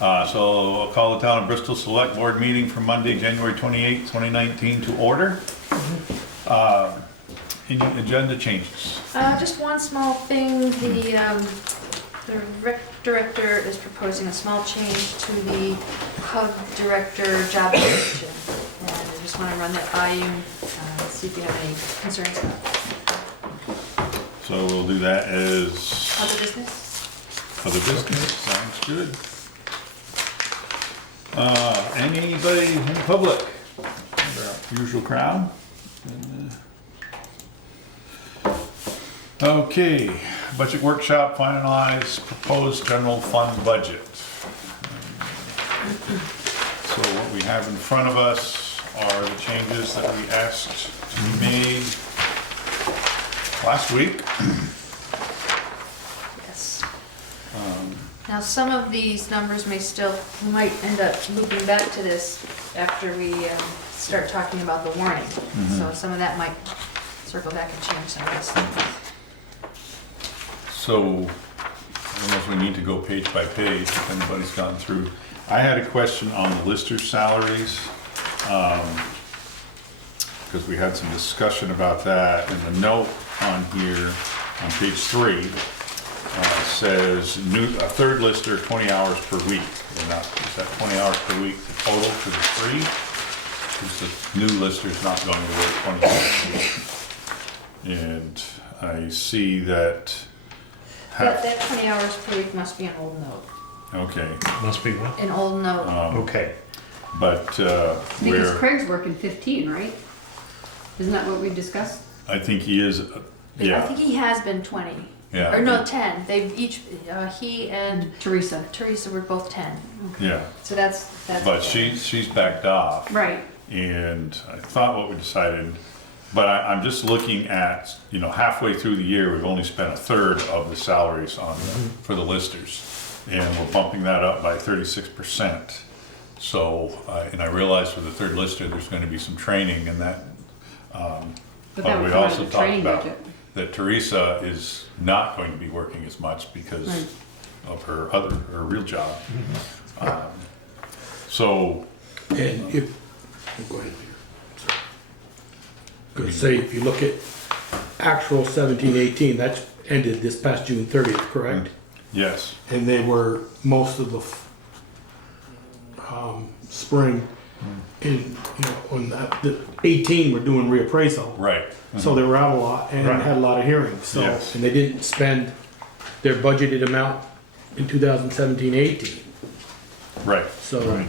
So I'll call the Town of Bristol Selectboard meeting for Monday, January 28th, 2019 to order. Any agenda changes? Just one small thing, the rec director is proposing a small change to the hub director job description. And I just want to run that by you, see if you have any concerns about that. So we'll do that as Other business? other business, sounds good. Anybody in the public? Our usual crowd? Okay, budget workshop, finalize proposed general fund budget. So what we have in front of us are the changes that we asked to be made last week. Yes. Now, some of these numbers we might end up looping back to this after we start talking about the warning. So some of that might circle back and change some of this things. So, I don't know if we need to go page by page, if anybody's gone through. I had a question on the listers' salaries, because we had some discussion about that, and the note on here, on page 3, says a third lister, 20 hours per week. Is that 20 hours per week total for the 3? Because the new lister's not going to work 20 hours per week. And I see that That 20 hours per week must be an old note. okay, Must be what? An old note. Okay. but Because where, Craig's working 15, right? Isn't that what we discussed? I think he is, I yeah, think he has been 20. yeah. Or no, 10. They've each, he and Teresa. Teresa were both 10. Yeah, So that's. but she's backed off. Right. And I thought what we decided, but I'm just looking at, halfway through the year, we've only spent a third of the salaries on, for the listers. And we're bumping that up by 36%. So, and I realized for the third lister, there's gonna be some training and that. But that we would come out also of the talked training about budget. that Teresa is not going to be working as much because Right. of her real job. So, And if, go ahead. Because say, if you look at actual 17-18, that's ended this past June 30th, correct? yes, And they were most of the spring, and, on the 18, we're doing reappraisal. right. So they were out a lot and Right. had a lot of hearings, so, Yes. and they didn't spend their budgeted amount in 2017-18, Right. so. Right.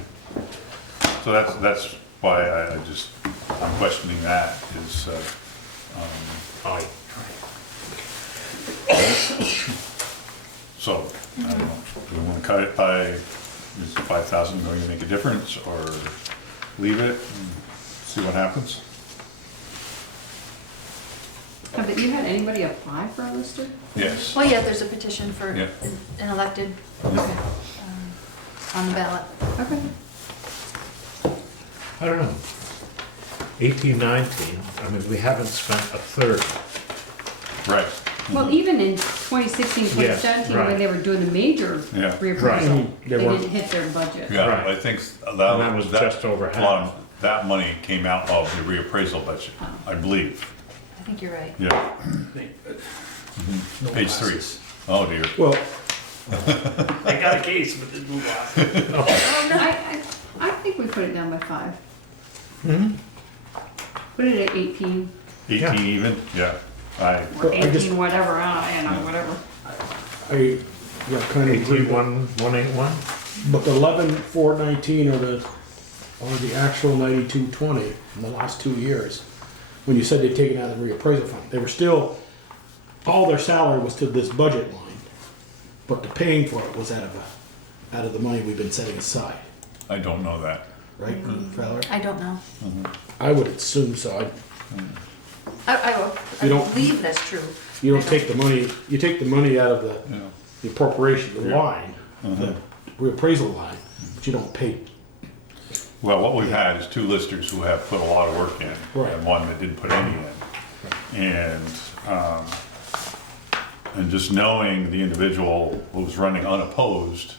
So that's why I'm questioning that is, Aye. so, I don't know, do we want to cut it by, is 5,000 going to make a difference or leave it and see what happens? Have you had anybody apply for a lister? Yes. Well, yeah, there's a petition for Yeah. an elected on the ballot. Okay. I don't know. 18, 19, I mean, we haven't spent a third. Right. Well, even in 2016, 2017, right. when they were doing the major Yeah. reappraisal, They they were. didn't hit their budget. Yeah, Right. I think And that was just over a lot half. of that money came out of the reappraisal budget, I believe. I think you're right. Yeah. Page 3. Oh dear. Well, I got a case with the blue I think we put it down by 5. Put it at 18 18 even? Yeah. or Well, I just- 18 whatever, whatever. I got kind of. 181. But the 11,419 are the actual 9220 in the last 2 years. When you said they'd taken out of the reappraisal fund, they were still, all their salary was to this budget line, but the paying for it was out of the money we've been setting aside, I don't know that. right, Valerie? I don't know. I would assume so. I You don't- believe that's true. You I don't take the money, you take the money out of Yeah. the appropriation, the Yeah. line, the reappraisal line, but you don't pay. Well, what we've had is 2 listers who have put a lot of work in, Right. and 1 that didn't put any in. And just knowing the individual who was running unopposed,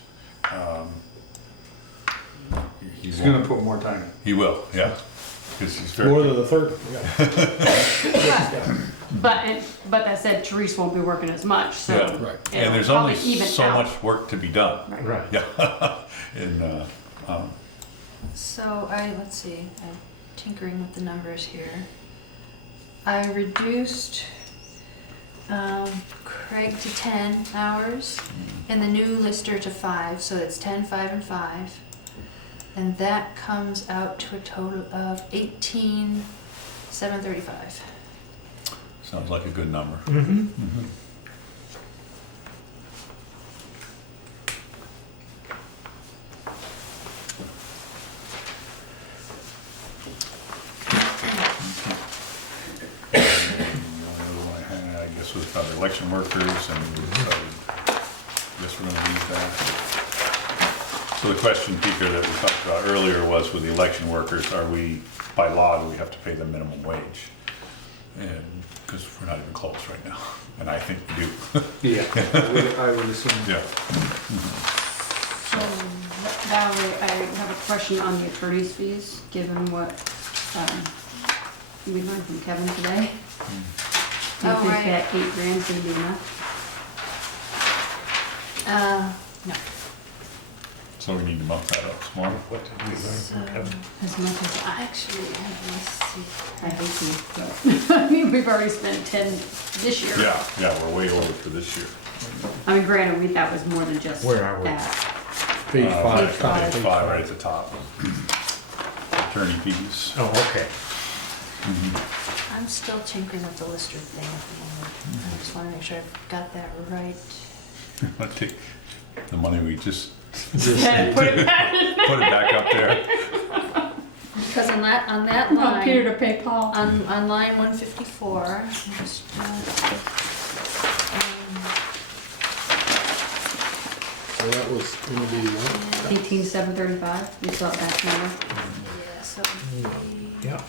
He He's won't. gonna put more time in. He will, yeah. Because he's very. More than the third, yeah. But that said, Therese won't be working as much, so. Yeah. Right. And it'll there's only probably even so out. much work to be done. Right. Yeah. And, So let's see, I'm tinkering with the numbers here. I reduced Craig to 10 hours and the new lister to 5, so it's 10, 5, and 5. And that comes out to a total of 18,735. sounds like a good number. Mm-hmm. The only one I had, I guess, was about election workers, and I guess we're gonna leave that. So the question, Peter, that we talked about earlier was with the election workers, are we, by law, do we have to pay them minimum wage? And, because we're not even close right now, and I think we do. Yeah, I would assume. Yeah. So, Valerie, I have a question on the attorney's fees, given what we learned from Kevin today. Do you Oh, think right. that $8,000 is gonna be enough? No. So we need to bump that up some more. What did we learn from Kevin? As much as I, Actually, let's see. I hate to, but, I mean, we've already spent 10 this year. Yeah, we're way over for this year. I mean, granted, that was more than just Where are we? that. Page Page 5. five. Page 5, right at the top. Attorney fees. Oh, okay. I'm still tinkering with the lister thing at the moment. I just want to make sure I've got that right. I take the money we just Put it back. put it back up there. Because on that Tell Peter line, to pay Paul. on line 154, So that was gonna be what? 18,735, you saw that number? yeah, so Yeah.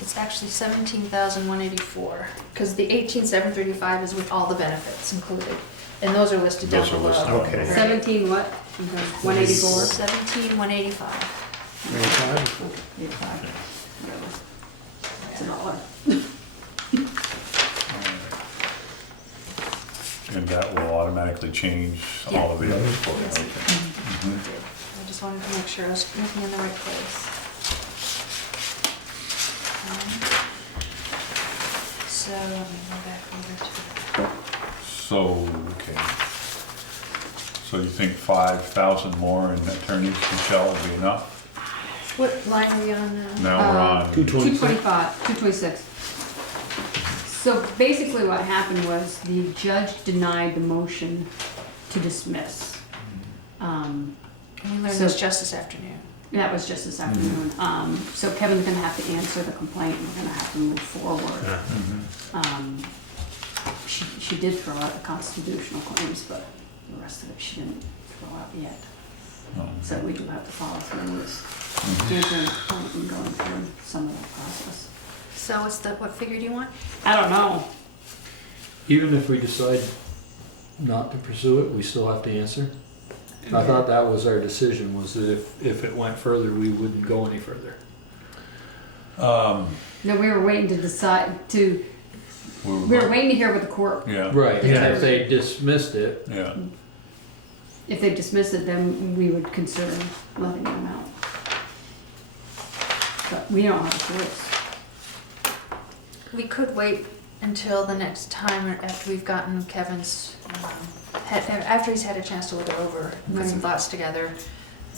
it's actually 17,184, because the 18,735 is with all the benefits included, and those are listed down Those are below. listed. Okay. Right. 17 what? 184? 17,185. 25? 85, whatever. It's $1. And that will automatically change all of the others for you. Yes. Okay. I just wanted to make sure I was looking in the right place. So let me go back over to. So, okay. So you think 5,000 more in attorneys, Michelle, will be enough? What line are we on now? Now we're on. 226. 226. So basically what happened was the judge denied the motion to dismiss. And we learned So- this just this afternoon. That was just this afternoon. So Kevin's gonna have to answer the complaint, and we're gonna have to move forward. She did throw out the constitutional claims, but the rest of it she didn't throw out yet. So we do have to follow through with answering the complaint and going through some of that process. So what figure do you want? I don't know. Even if we decide not to pursue it, we still have to answer? I thought that was our decision, was that if it went further, we wouldn't go any further. No, we were waiting to decide to, we were waiting to hear what the court, Yeah. Right, and Yeah. if they dismissed it, Yeah. if they dismissed it, then we would consider letting them out. But we don't have a choice. We could wait until the next time after we've gotten Kevin's, after he's had a chance to look it over, put some Right. thoughts together, and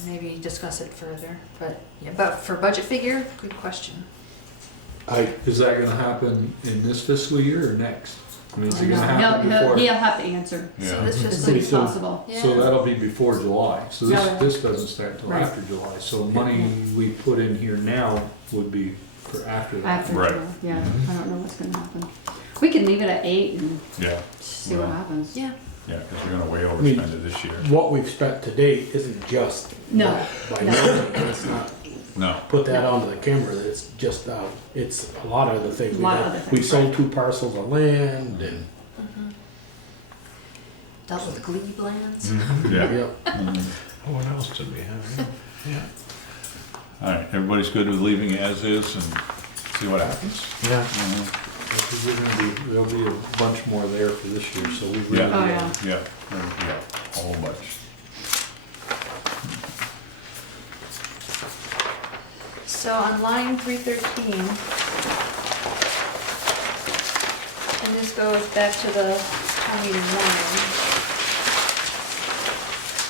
maybe discuss it further. But yeah, but for budget figure, good question. is that gonna happen in this fiscal year or next? I mean, is it gonna happen He'll before? have to answer So Yeah. this as fiscal soon year. as possible. Yeah. So that'll be before July, so Yeah. this doesn't start till Right. after July, so money we put in here now would be for after that. After, Right. yeah, I don't know what's gonna happen. We can leave it at 8 and Yeah. see what Well. happens. Yeah. Yeah, because we're gonna way mean- overspend it this year. What we've spent to date isn't just No. by No. million. Let's not No. put that onto the camera, that it's just, it's a lot of the things. A lot of did. other We things, sold right. 2 parcels of land and dealt with glebe lands. Yeah. Yeah. Oh, what else did we have? Yeah. All right, everybody's good with leaving it as is and see what happens? Yeah. Because there'll be a bunch more there for this year, so we really. Yeah. Oh, yeah. Yeah, yeah, a whole bunch. So on line 313, and this goes back to the town meeting warning,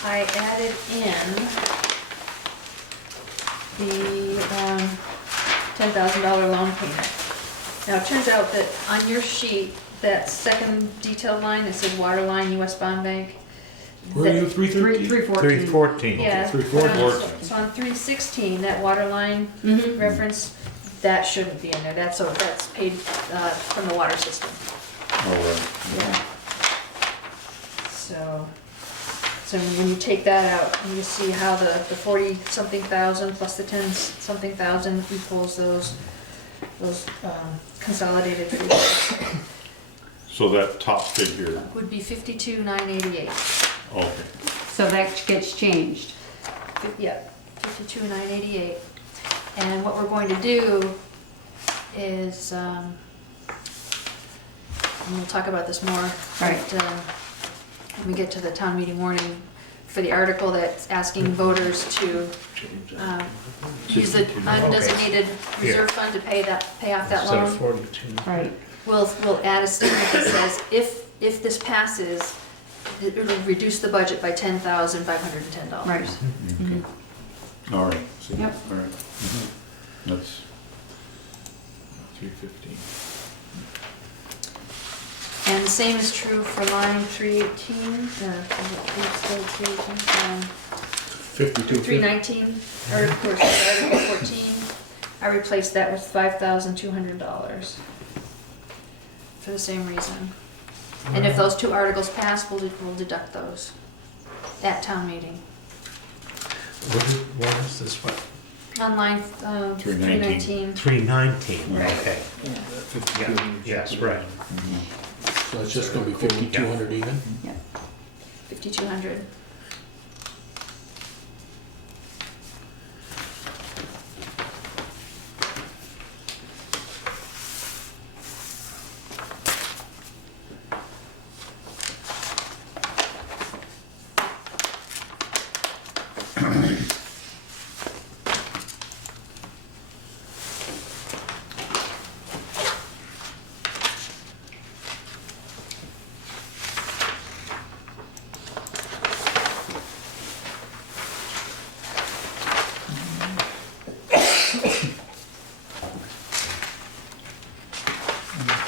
I added in the $10,000 loan payment. Now, it turns out that on your sheet, that second detailed line that says water line, US Bond Bank. Where are you, 313? 314. 314. Yeah. 314. So on 316, that water line Mhm. reference, that shouldn't be in there. That's paid from the water system. All right. Yeah. So when you take that out, you see how the 40-something thousand plus the 10-something thousand equals those consolidated figures. So that top figure, Would be 52,988. okay. So that gets changed. Yeah, 52,988. And what we're going to do is, and we'll talk about this more. Right. but, when we get to the town meeting warning for the article that's asking voters to use the undesignated reserve fund to pay off that Instead of loan. 42. Right. We'll add a statement that says, if this passes, it'll reduce the budget by $10,510. Right. Okay. All right. See? Yep. All right. That's 315. And the same is true for line 318, 52. 319, Article 14. I replaced that with $5,200 for the same reason. And if those two articles pass, we'll deduct those at town meeting. What is this one? On line 319. 319, Right. okay. Yeah, yes, right. So it's just gonna be 5,200 even? 5,200.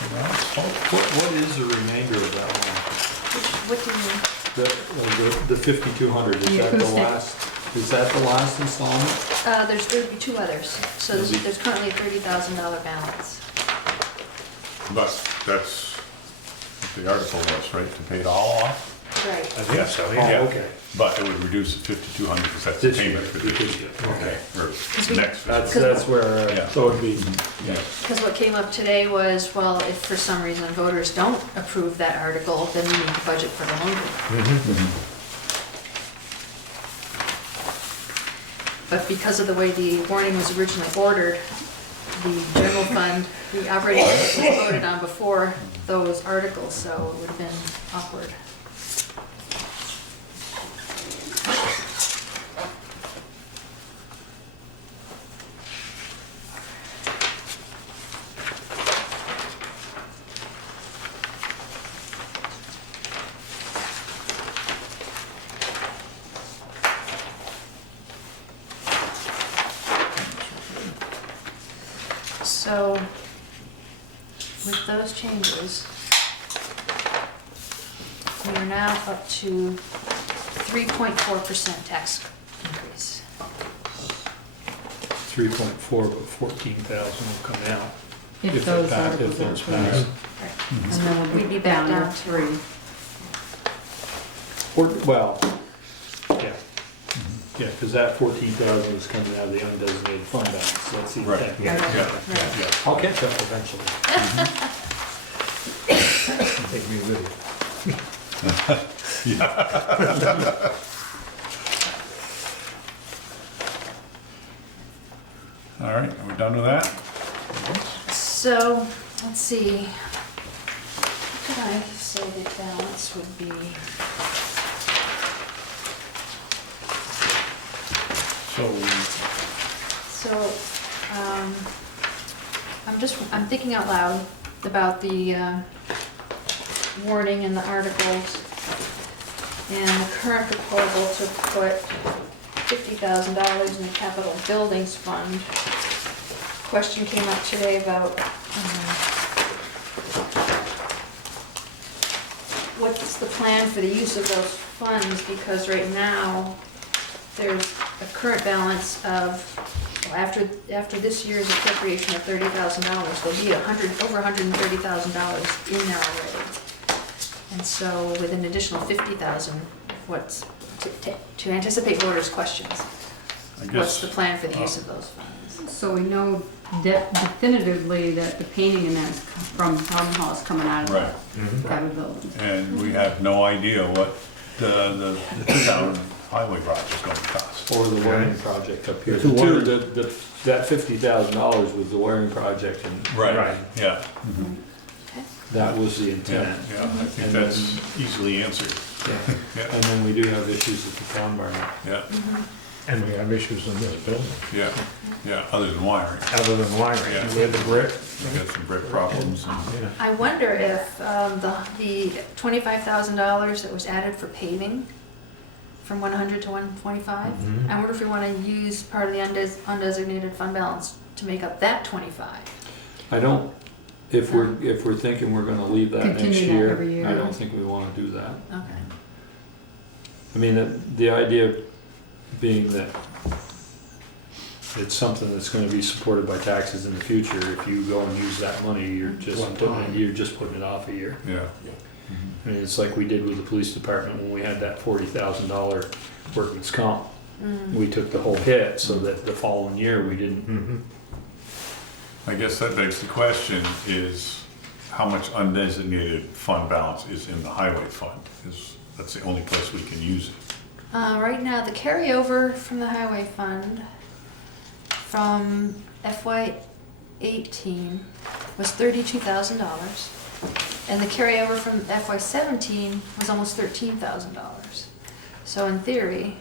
What is the remainder of that What do you mean? one? The 5,200, is The that the acoustic. last, is that the last installment? There'll be two others. So there's currently a $30,000 balance. But that's what the article was, right, to pay it all off? Right. I think so, Oh, yeah. okay. But it would reduce it 5,200 because that's the This year, payment for this year. Okay, or we- next. That's where, Yeah. so it'd be, Yeah. Because what came up today was, well, if for some reason voters don't approve that article, then we need to budget for the loan payment. But because of the way the warning was originally ordered, the general fund, the operating budget was voted on before those articles, so it would have been awkward. So, with those changes, we are now up to 3.4% tax increase. 3.4, but 14,000 will come out. If those it articles are those approved. pass. Right. And then we'll We'd be be back down to down to- 3. Well, yeah. Yeah, because that 14,000 is coming out of the undesignated fund balance, so that's the Right. intent. Yeah, Right. yeah, Right. yeah. I'll catch up eventually. I think we really. All right, are we done with that? So, let's see. What did I say the balance would be? So, I'm thinking out loud about the warning in the articles and the current proposal to put $50,000 in the capital buildings fund. Question came up today about what's the plan for the use of those funds, because right now there's a current balance of, well, after this year's appropriation of $30,000, there'll be over $130,000 in there already. And so with an additional $50,000, what's to anticipate voters' questions? I What's guess, the plan for the use of those funds? So we know definitively that the painting and that's from town hall is coming out of right, the private building. and we have no idea what the town highway project's gonna cost. Or the wiring project up here. The The wiring. two, that $50,000 was the wiring project and Right, yeah, that was the yeah, intent. yeah, I think And that's easily answered, yeah, And then we do have issues at the town barn. yeah, And we have issues in this building, yeah, yeah, other than wiring. other than wiring. Yeah. We had the brick. We got some brick problems and, Yeah. I wonder if the $25,000 that was added for paving from 100 to 125, Mhm. I wonder if we want to use part of the undesignated fund balance to make up that 25. I don't, if we're thinking we're gonna leave that next Continue that year, every year. I don't think we wanna do that. Okay. I mean, the idea being that it's something that's gonna be supported by taxes in the future. If you go and use that money, One time. you're just putting it off a year. yeah. I mean, it's like we did with the police department when we had that $40,000 workman's comp. We took the whole hit so that the following year we didn't. Mhm. I guess that begs the question is how much undesignated fund balance is in the highway fund? Because that's the only place we can use it. Right now, the carryover from the highway fund from FY18 was $32,000. And the carryover from FY17 was almost $13,000. So in theory,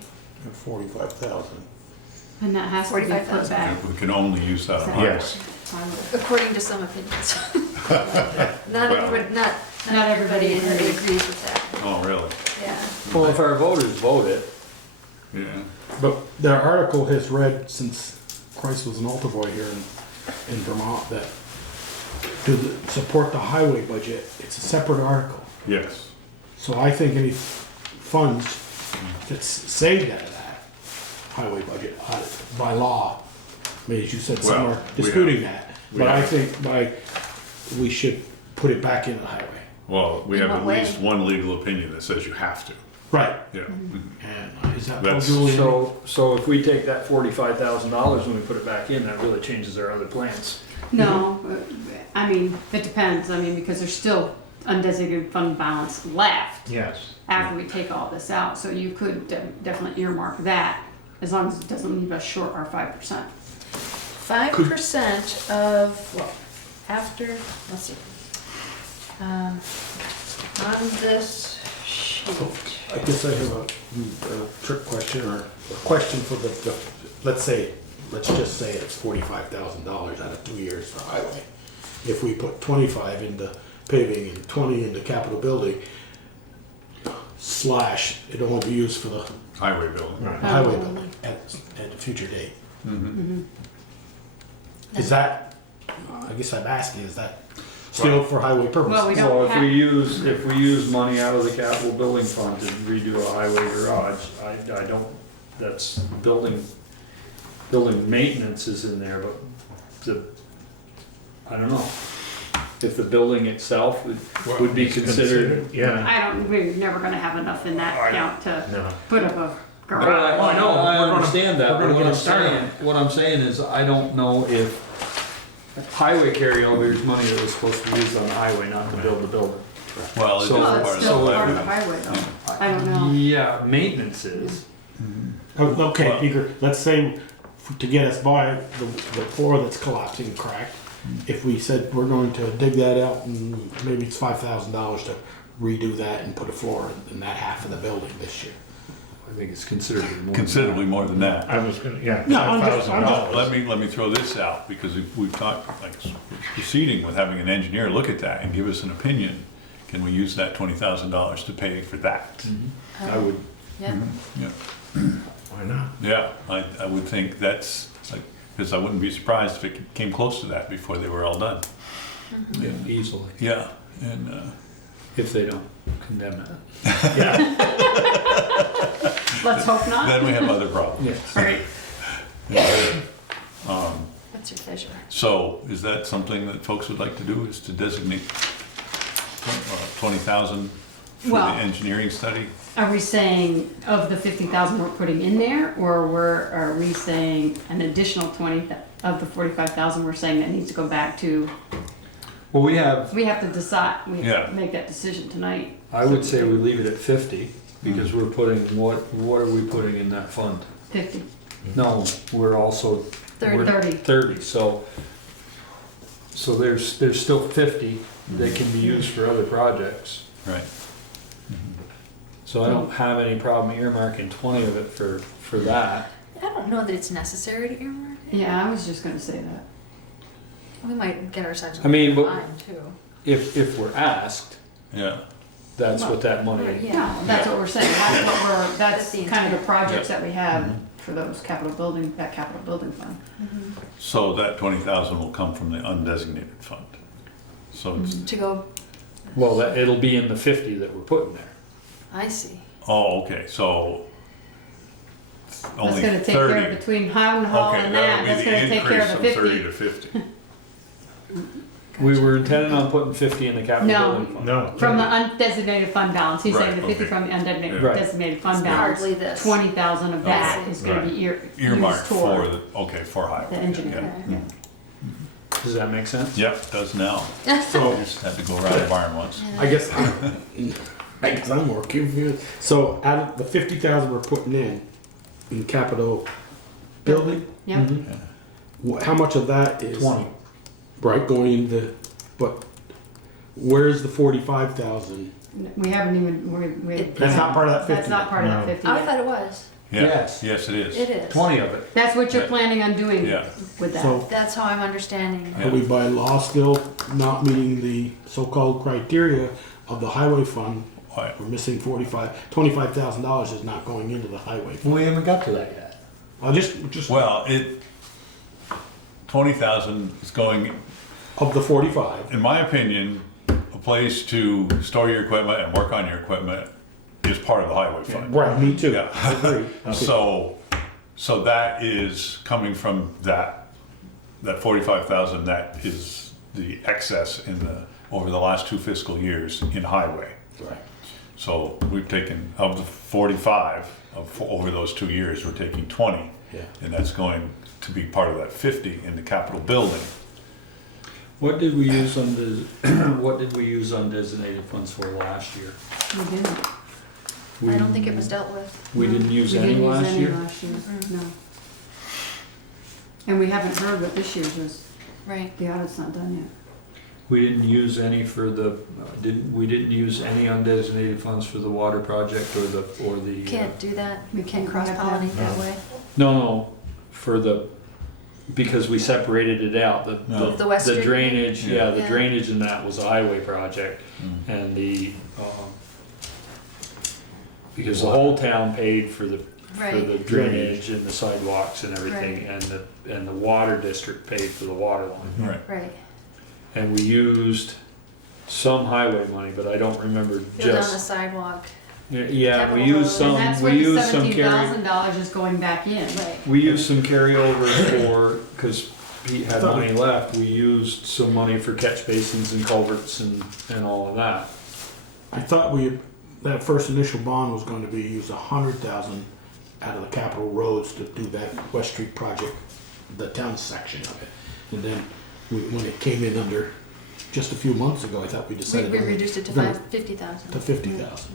45,000. And that has to be put 45,000. back. We can only use that on highway. Yes. according to some opinions. Not everybody, not Not everybody everybody agrees with that, Oh, really? yeah. Well, if our voters vote it, Yeah. But the article has read since Christ was an altar boy here in Vermont that to support the highway budget, it's a separate article. Yes. So I think any funds that's saved out of that highway budget by law, I mean, as you said, some Well, are we disputing have- that. we But I have- think we should put it back in the highway. Well, we In have what at way? least one legal opinion that says you have to. Right. Yeah. And is that That's- Julie? so if we take that $45,000 and we put it back in, that really changes our other plans. No, I mean, it depends, I mean, because there's still undesignated fund balance left Yes. after we take all this out, so you could definitely earmark that, as long as it doesn't leave us short our 5%. 5% of, well, after, let's see. On this sheet, I guess I have a trick question or a question for the let's just say it's $45,000 out of 2 years for highway. If we put 25 into paving and 20 into capital building, / it only be used for the Highway bill. Right. highway building at a future date. Is that, I guess I'm asking, is that still for highway purposes? Well, we don't So if have- we use money out of the capital building fund to redo a highway garage, I don't, that's building maintenance is in there, but I don't know. If the building itself would be considered. Yeah. We're never gonna have enough in that account to No. put up a Well, garage. I know, I understand that, we're but gonna get it started. what I'm saying is, I don't know if highway carryover is money that was supposed to be used on the highway, not to build the building. Well, it is So- Well, part it's of the still part of the highway. highway though. I don't know. Yeah, maintenance is. Okay, Well- Peter, let's say to get us by the floor that's collapsing and cracked, if we said we're going to dig that out and maybe it's $5,000 to redo that and put a floor in that half of the building this year. I think it's considerably more. Considerably more than that. I was gonna, yeah, No, I'm just- $5,000. Let me throw this out, because we've talked, like, proceeding with having an engineer look at that and give us an opinion. Can we use that $20,000 to pay for that? I would, Yeah, Yeah, Why not? yeah, I would think that's, like, because I wouldn't be surprised if it came close to that before they were all done. yeah, easily, Yeah, and, if they don't condemn it. Let's hope not. then we have other problems. Right. what's your pleasure? So, is that something that folks would like to do, is to designate 20,000 for the Well- engineering study? Are we saying of the 50,000 we're putting in there, or are we saying an additional 20 of the 45,000 we're saying that needs to go back to? Well, we have, We have to decide. We have Yeah. to make that decision tonight. I would say we leave it at 50, because we're putting, what are we putting in that fund? 50, No, we're also. 30. we're 30. 30, so there's still 50 that can be used for other projects. Right. So I don't have any problem earmarking 20 of it for that. I don't know that it's necessary to earmark it. Yeah, I was just gonna say that. We might get ourselves I mean, in but- line too. If we're asked, Yeah, that's what that Right, money, yeah. No, that's what we're saying. That's what we're, that's the kind of the intent. projects that we have Mhm. for those capital building, that capital building fund. so that 20,000 will come from the undesignated fund. So it's, To go, well, it'll be in the 50 that we're putting there. I see. oh, okay, so That's only gonna take care 30. of between Howden Hall Okay, and that'll that, be that's the gonna take care increase of the from 30 50. to 50. We were intending on putting 50 in the capital No. building fund. No. From the undesignated fund balance, he's saying Right, the 50 okay. from the undesignated Right. designated fund It's balance. hardly this. 20,000 of that Okay. is gonna be Earmarked used for toward the, okay, for highway. the engineer. Yeah. Yeah. Does that make sense? Yep, does now. So Just had to go around the barn once. I guess I'm more confused. So out of the 50,000 we're putting in capital building, Yep. how much of that is 20. right going into? But where's the 45,000? We haven't even, we. That's not part of that 50. That's not part of that No. 50 I yet. thought it was. Yeah. Yes. Yes, it is. It is. 20 of it. That's what you're Yeah. planning on doing Yeah. with that. So That's how I'm understanding. are we by law still not meeting the so-called criteria of the highway fund? Right. We're missing $25,000 is not going into the highway fund. We haven't got to that yet. I'll just Well, 20,000 is going, of the 45. in my opinion, a place to store your equipment and work on your equipment is part of the highway fund. Right, me too. Yeah. I agree. So that is coming from that 45,000, that is the excess over the last 2 fiscal years in highway. Right. So we've taken, of the 45, over those 2 years, we're taking 20. Yeah. And that's going to be part of that 50 in the capital building. What did we use what did we use undesignated funds for last year? We didn't. I don't think it was dealt with. We didn't use We any didn't use last any year? last year, Mm-mm. no. And we haven't heard what this year's was, Right. the audit's not done yet. We didn't use any for the, we didn't use any undesignated funds for the water project or the. Can't do that. We can't We have to cross-pollinate have- that way. No, for because we separated it out, No. The West the Street? drainage, yeah, the Yeah. drainage in that was a highway project, Mm. and because the whole town paid for the Right. drainage and the sidewalks and everything, and the water district paid for the water line. Right. Right. And we used some highway money, but I don't remember Build on the just, sidewalk. yeah, Capital we used road. some, And that's we where the used some $17,000 is going back in. Right. we used some carryover for, because Pete had money left, we used some money for catch basins and culverts and all of that. I thought that first initial bond was going to be use 100,000 out of the capital roads to do that West Street project, the town section of it. And then when it came in under just a few months ago, I thought we We decided. reduced it to We're gonna- 50,000. To 50,000.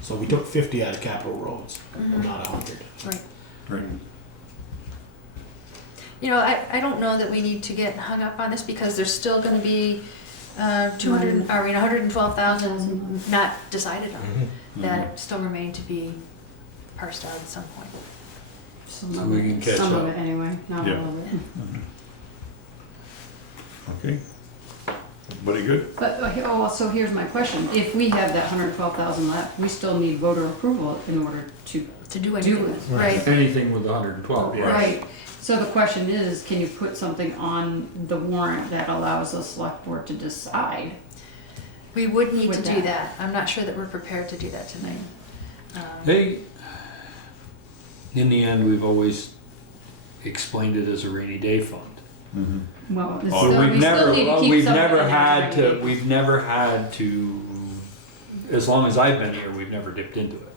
So we took 50 out of capital roads, Mhm. not 100. Right. Right. You know, I don't know that we need to get hung up on this because there's still gonna be 112,000 not decided on, that still remain to be parsed out at some point. Some So of we it- can catch Some of up. it anyway, not Yeah. all of it. Okay. Everybody good? But, so here's my question. If we have that 112,000 left, we still need voter approval in order to To do anything do with, it. right? Anything with 112, yeah. Right. So the question is, can you put something on the warrant that allows the select board to decide? We would need to With do that. that. I'm not sure that we're prepared to do that tonight. They, in the end, we've always explained it as a rainy day fund. Mm-hmm. Well, this Oh, still, We've we still never, need to keep we've something never in there had for to, rainy day. we've never had to, as long as I've been here, we've never dipped into it.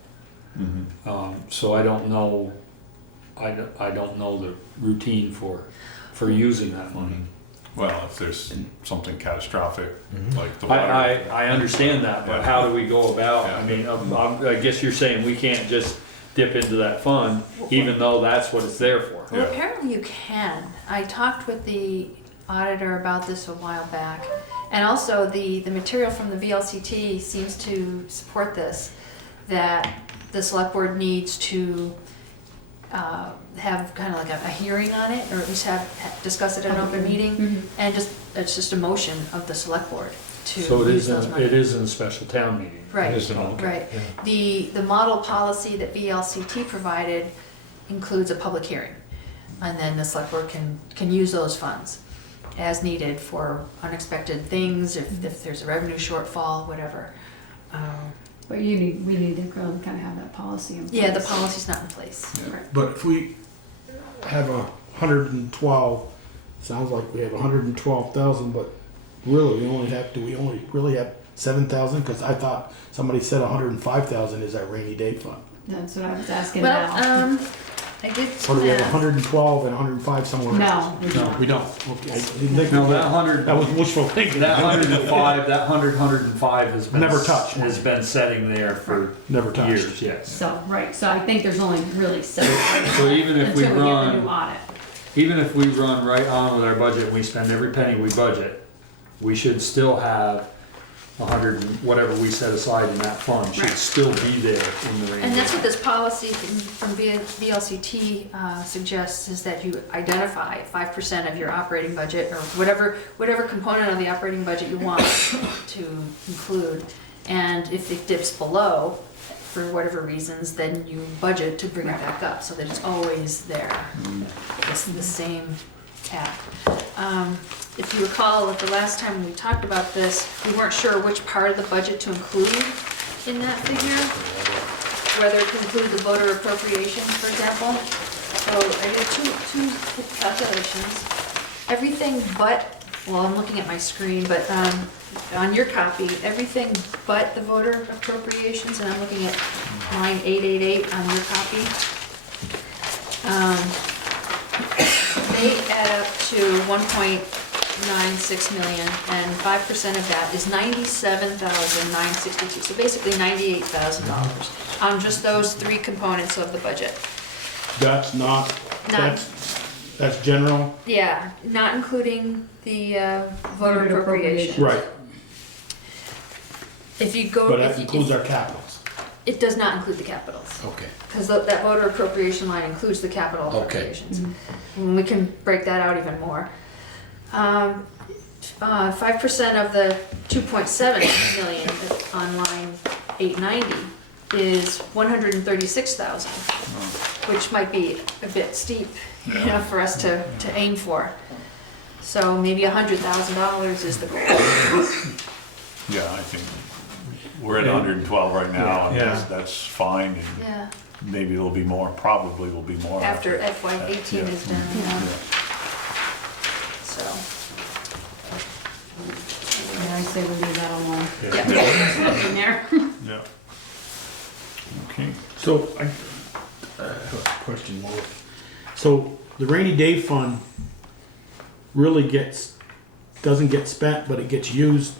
Mm-hmm. So I don't know, I don't know the routine for using that money. Well, if there's something catastrophic, like the I water. understand that, but Yeah. how do we go about, I Yeah. mean, I guess you're saying we can't just dip into that fund, even though that's what it's there for. Well, Yeah. apparently you can. I talked with the auditor about this a while back. And also the material from the VLCT seems to support this, that the select board needs to have kind of like a hearing on it, or at least discuss it in an open meeting. Mhm. And it's just a motion of the select board to So it use is, those it monies. is in a special town meeting. Right. It is an okay, Right. yeah. The model policy that VLCT provided includes a public hearing. And then the select board can use those funds as needed for unexpected things, if there's a revenue shortfall, whatever. But we need to kind of have that policy in place. Yeah, the policy's not in place. Yeah. Right. But if we have 112, sounds like we have 112,000, but really we only have, do we only really have 7,000? Because I thought somebody said 105,000 is our rainy day fund. That's what I was asking now. Well, I did Or do we have math. 112 and 105 somewhere else? No, we don't. We don't. Okay, I didn't think No, we that did. 100, That was wishful thinking. that 105, that 105 has been. Never touched. Has been setting there for Never touched. years, yes. So, right, so I think there's only really 7. So even if we Until we get the new run, audit. even if we run right on with our budget and we spend every penny we budget, we should still have 100, and whatever we set aside in that fund should Right. still be there in the range. And that's what this policy from VLCT suggests, is that you identify 5% of your operating budget, or whatever component of the operating budget you want to include. And if it dips below, for whatever reasons, then you budget to bring it back up, so that it's always there. It's the same app. If you recall, at the last time we talked about this, we weren't sure which part of the budget to include in that figure, whether to include the voter appropriation, for example. So I did two calculations. Everything but, well, I'm looking at my screen, but on your copy, everything but the voter appropriations, and I'm looking at line 888 on your copy. They add up to 1.96 million, and 5% of that is 97,962. So basically $98,000 on just those three components of the budget. That's not, that's general? Yeah, not including the voter Voter appropriation. Right, If you go, but that includes our capitals. it does not include the capitals, Okay. because that voter appropriation line includes the capital Okay. appropriations. And we can break that out even more. 5% of the 2.7 million on line 890 is 136,000, which might be a bit steep, for us to aim for. So maybe $100,000 is the goal. Yeah, I think we're at 112 right now, and Yeah. that's fine, and Yeah, maybe it'll be more, probably will be more. after FY18 Yeah. is done, Yeah. so. Yeah, I say we leave that alone. Yeah. There's nothing there. Yeah. Okay. So I have a question more. So the rainy day fund really gets doesn't get spent, but it gets used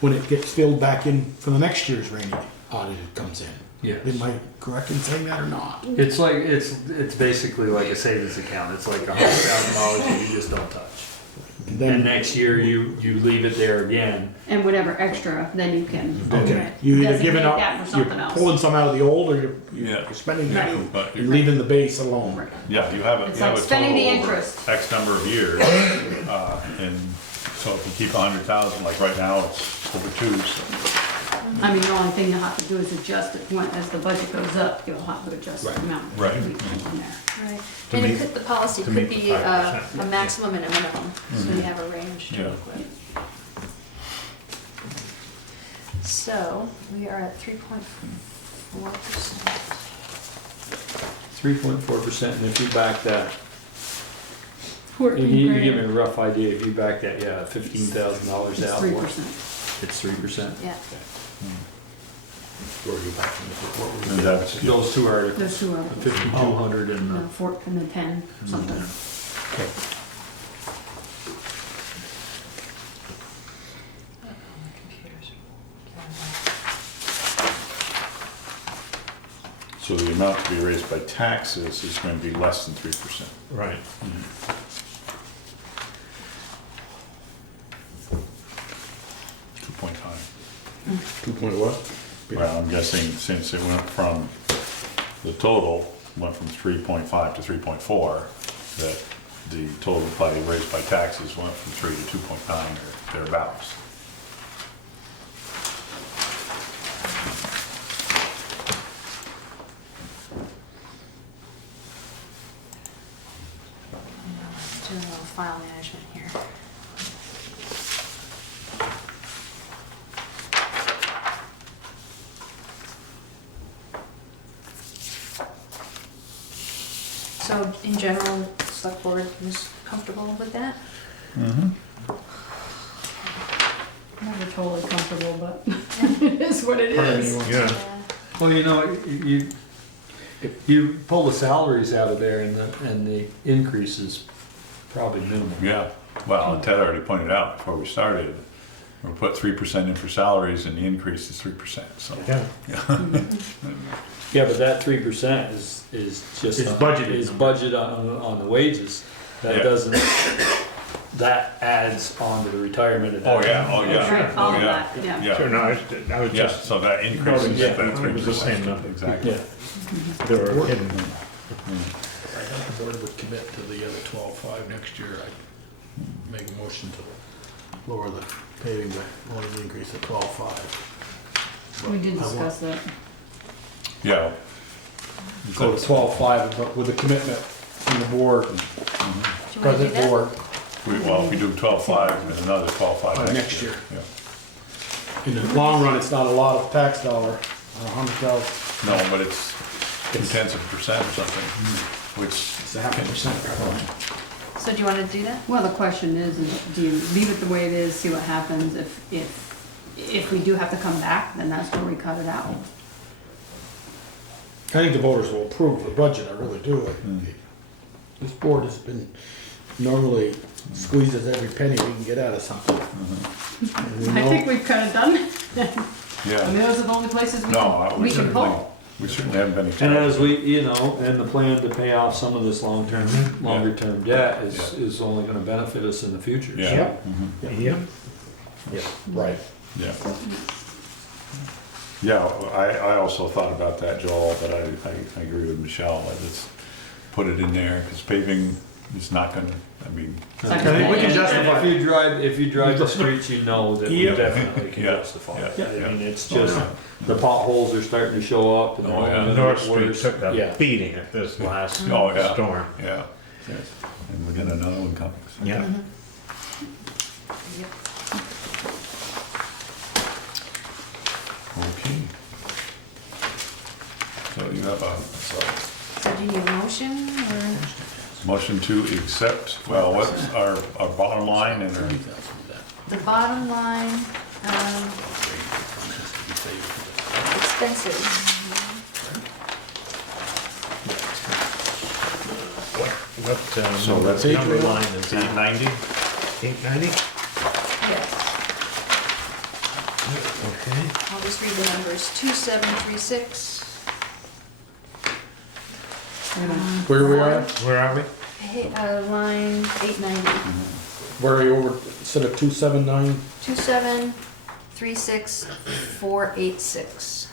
when it gets filled back in for the next year's rainy audit it comes in. Yes. Am I correct in saying that or not? It's like, it's basically like a savings account. It's like $100,000 that you just don't touch. And Then, next year you leave it there again. And whatever extra, then you can. okay, you either Designate giving that up, for you're something else. pulling some out of the old, or Yeah. you're spending Right. it, But you're leaving the base alone. Right. yeah, you have a, It's you have like a spending the total over interest. X number of years. And so if you keep 100,000, like right now, it's over 2, so. I mean, the only thing you'll have to do is adjust it when, as the budget goes up, you'll have to adjust the amount. Right. We can from there. Right, To and it meet- could, the policy to could meet the be 5%, a maximum and a minimum, so you have a range to Yeah. work with. So, we are at 3.4%. 3.4%, and if you back that, you 14 give me a grand. rough idea, if you back that, yeah, $15,000 It's out. 3%. It's 3%. Yeah, Where are you backing it? What were And you- that's, Those two articles, Those two are, 5,200 and no, 4 and the 10, something. Okay. so the amount to be raised by taxes is going to be less than 3%. Right. 2.9. 2 point what? Well, I'm guessing since it went from, the total went from 3.5 to 3.4, that the total by raised by taxes went from 3 to 2.9 or thereabouts. doing a little file management here. So in general, select board is comfortable with that? Never totally comfortable, but it is what it is. Yeah. Well, you know, you pull the salaries out of there and the increase is probably minimal. Yeah, well, Ted already pointed out before we started, we put 3% in for salaries and the increase is 3%, so. Yeah. Yeah, but that 3% is just. It's budgeted. Is budget on the wages. That Yeah. doesn't, that adds on to the retirement. of Oh, that. yeah, oh, yeah. Right, all oh, of yeah. that, yeah. Yeah, Sure, no, I was yeah, just, so that increases Yeah, that 3%. it was the same number. Exactly. Yeah. they were hidden. If the board would commit to the other 12.5 next year, I'd make a motion to lower the paving, but only the increase of 12.5. We did discuss that. Yeah. Go to 12.5, but with a commitment from the board, Do you want to do present that? board, Well, if we do 12.5 and another 12.5 next year. Yeah. in the long run, it's not a lot of tax dollar, 100,000, No, but it's 2/10% or something, which, it's a 0.5% probably. So do you want to do that? Well, the question is do you leave it the way it is, see what happens? If we do have to come back, then that's where we cut it out. I think the voters will approve the budget, I really do. This board has been, normally squeezes every penny we can get out of something. And we I know- think we've kind of done, I yeah. mean, those are the only places No, we can certainly, pull. we certainly haven't been. And as we, you know, and the plan to pay off some of this longer term debt is only gonna benefit us in the future. Yeah. Yep. Mhm. Yep. Right. Yeah. Yeah, I also thought about that, Joel, but I agree with Michelle, let's put it in there, because paving is not gonna, I mean, It's like I think we can And justify if you drive the streets, you know that we Yeah. definitely can Yeah. justify it. Yeah. I mean, it's Oh, just, yeah. the potholes are starting to show up and Oh, all yeah. of North it Street worse. took Yeah. a beating at this last Oh, yeah. storm. yeah, and we got another one coming. so. Yeah. Yep. Okay. So you have a So do you need a motion or? motion to accept, well, what's our bottom line and our, The bottom line, expenses. What, So that's number line is 890? 890? Okay. I'll just read the numbers, 2736. Where we are? Where are we? Line 890. Where are you over, instead of 279? 2736486.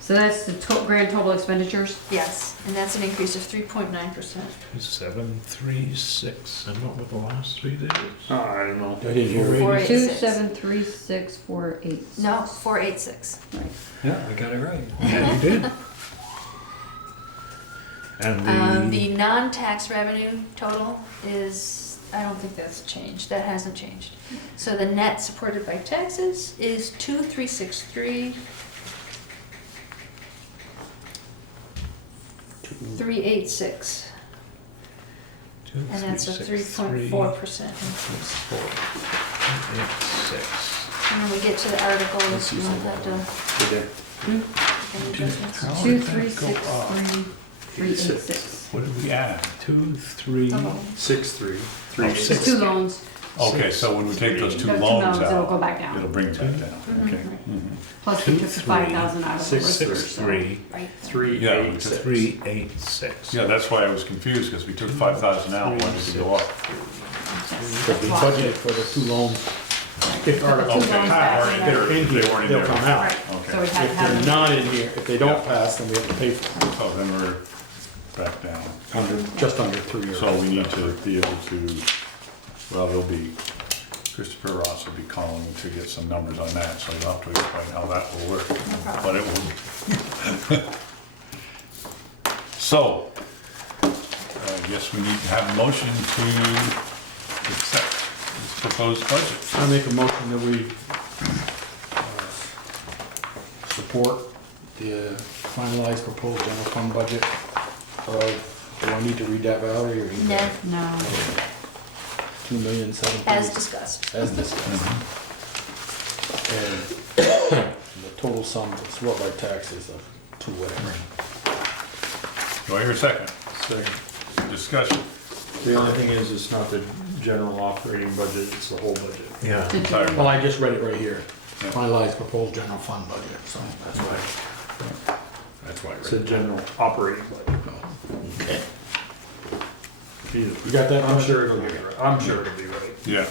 So that's the grand total expenditures? Yes, and that's an increase of 3.9%. 736, and what were the last 3 digits? I don't know. I didn't hear. 486. 273648. No, 486. Right. Yeah, I got it right. Yeah, you did. And The non-tax revenue total is, I don't think that's changed, that hasn't changed. So the net supported by taxes is 2,363,386. And that's a 3.4% increase. 486. And when we get to the articles, we'll have to make any adjustments. How did that go up? 2,363,386. What did we add? 2, 3. Oh, 6-3. Oh, The two loans. Okay, so when we take those two Those two loans it'll go out, back down. it'll bring it back down, okay. Plus we took the 5,000 out of the list. 6, 3, Right. 386. 386. Yeah, that's why I was confused, because we took 5,000 out, why did it go up? Because we budgeted for the two loans. If Article Two loans back in they're in here, They weren't in they'll there. come out. Right, Okay. so we had to If they're have, not in here, if they don't pass, then we have to pay for them. Oh, then we're back down. Just under 3 years. So we need to be able to, well, there'll be, Christopher Ross will be calling to get some numbers on that, so you'll have to explain how that will work. But it will. So, I guess we need to have a motion to accept this proposed budget. I make a motion that we support the finalized proposed general fund budget of, do I need to read that, Valerie, or? you got it? no, No. 2,007,000. as discussed. As discussed. And the total sum support by taxes of 2 whatever. Do I hear a second? Second. Discussion. The only thing is, it's not the general operating budget, it's the whole budget. Yeah. Sorry. Well, I just read it right here. Yeah. Finalized proposed general fund budget, so that's why. That's why I It's read a it. general operating budget. Okay. Either. You got that? I'm sure it'll be right. I'm sure it'll be right. Yeah.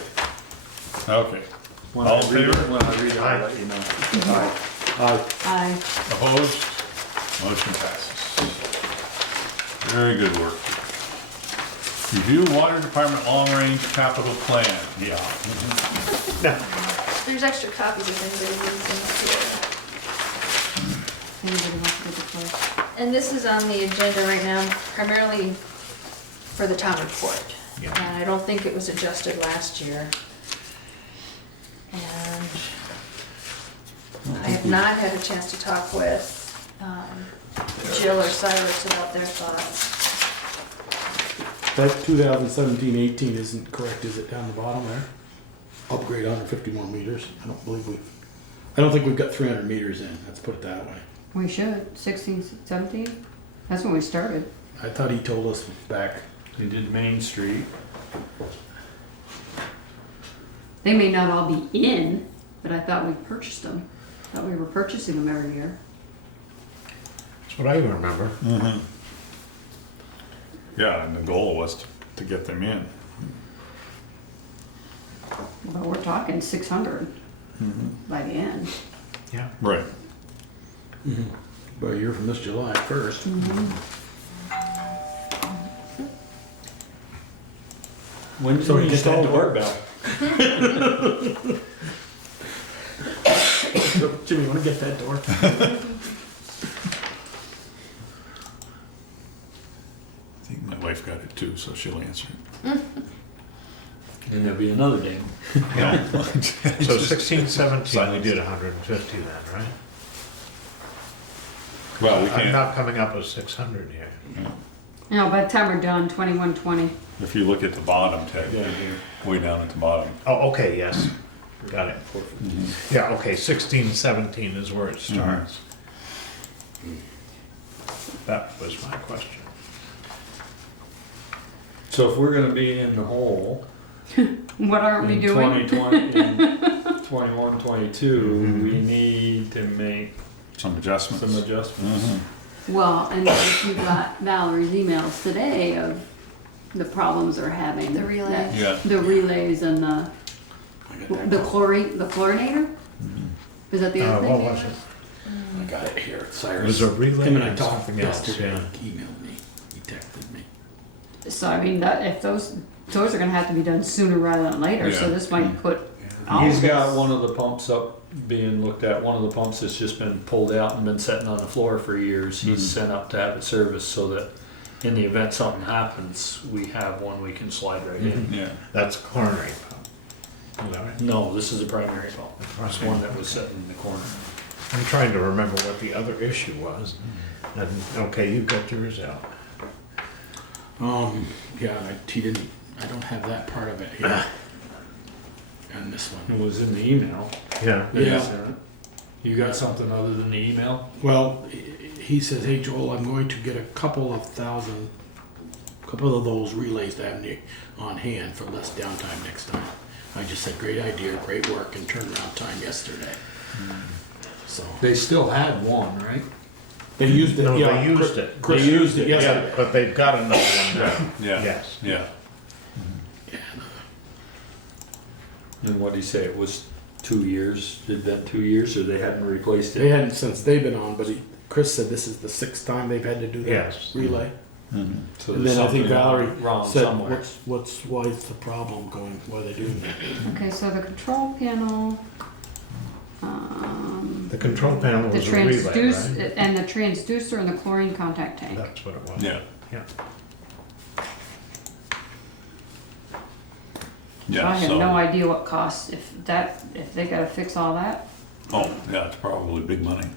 Okay. When All I in read it- favor? When I read it, I'll let you know. Aye. Aye. Opposed? Motion passes. Very good work. Review Water Department Long Range Capital Plan. Yeah. There's extra copies of things that we didn't Anybody wants to go to close? And this is on the agenda right now, primarily for the town report. Yeah. And I don't think it was adjusted last year. And I have not had a chance to talk with Jill or Cyrus about their thoughts. That 2017-18 isn't correct, is it, down the bottom there? Upgrade 150 more meters. I don't think we've got 300 meters in, let's put it that way. We should, 16, 17? That's when we started. I thought he told us back, They did Main Street. They may not all be in, but I thought we purchased them. Thought we were purchasing them every year. That's what I remember. Yeah, and the goal was to get them in. But we're talking 600 by the end. Yeah. Right. about a year from this July 1st. When did So we you get that installed it? doorbell? Jimmy, you wanna get that door? I think my wife got it too, so she'll answer it. And there'll be another ding. So 16, 17, we did 150 then, right? Well, we I'm can't, not coming up with 600 here. You know, by the time we're done, 2120. if you look at the bottom, Ted, Yeah. way down at the bottom. Oh, okay, yes. Got it. Yeah, okay, 16, 17 is where it starts. That was my question. So if we're gonna be in the hole What aren't we in doing? 2020, in 21, 22, we need to make Some adjustments. some adjustments. Mhm. Well, and if you got Valerie's emails today of the problems they're having. The relays. Yeah. The relays and the chlorinator? Is that the other What thing? was it? I got it here, Cyrus. It was a relay Him and I and talked something else, yesterday. yeah. He emailed me, he texted me. So I mean, that, if those are gonna have to be done sooner rather than later, so Yeah. this might put all He's of got this- one of the pumps up being looked at. One of the pumps that's just been pulled out and been sitting on the floor for years. He's sent up to have it serviced so that in the event something happens, we have one we can slide right in. Yeah. That's a coronary pump. Is that right? No, this is a primary pump. It's primary. one that was sitting in the corner. I'm trying to remember what the other issue was. And, okay, you got yours out. Yeah, he didn't, I don't have that part of it here. And this one. It was in the email. Yeah. that he Yeah. sent. You got something other than the email? Well, he says, hey Joel, I'm going to get a couple of those relays to have on hand for less downtime next time. I just said, great idea, great work, and turnaround time yesterday. So, They still had one, right? they used it, No, yeah. they used it. Chris They used it Yeah, yesterday. but they've got another one now. Yeah. Yes. Yeah. And what did he say? It was 2 years? It'd been 2 years, or they hadn't replaced They it? hadn't since they've been on, but Chris said this is the 6th time they've had to do that Yes. relay. Mhm. So And there's then I think something Valerie wrong said, somewhere. why is the problem going, why are they doing that? Okay, so the control panel, The control panel the was a relay, transducer, right? and the transducer and the chlorine contact tank. That's what it was. Yeah. Yeah. I Yeah. have So, no idea what costs, if they gotta fix all that. oh, yeah, it's probably big money.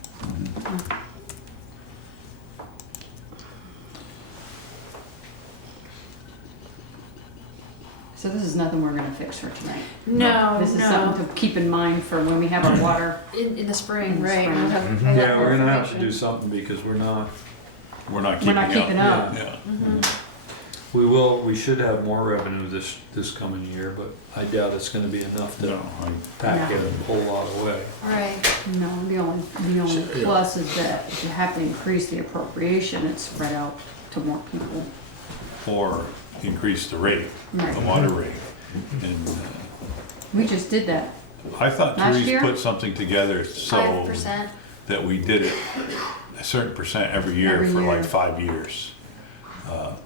So this is nothing we're gonna fix for tonight. No, This is no. something to keep in mind for when we have our water. In the spring, In the right? spring. We'll have a lot Yeah, more we're gonna have to information. do something because we're not. We're not We're keeping not keeping up. Yeah. We should have more revenue this coming year, but I doubt it's gonna be enough to No, pack No. it a whole lot away. Right. No, the only plus is that if you have to increase the appropriation, it's spread out to more people. or increase the rate, the Right. water rate. And We just did that. I thought Last Therese year? put something together so 5%. that we did it a certain percent every year Every for year. like 5 years.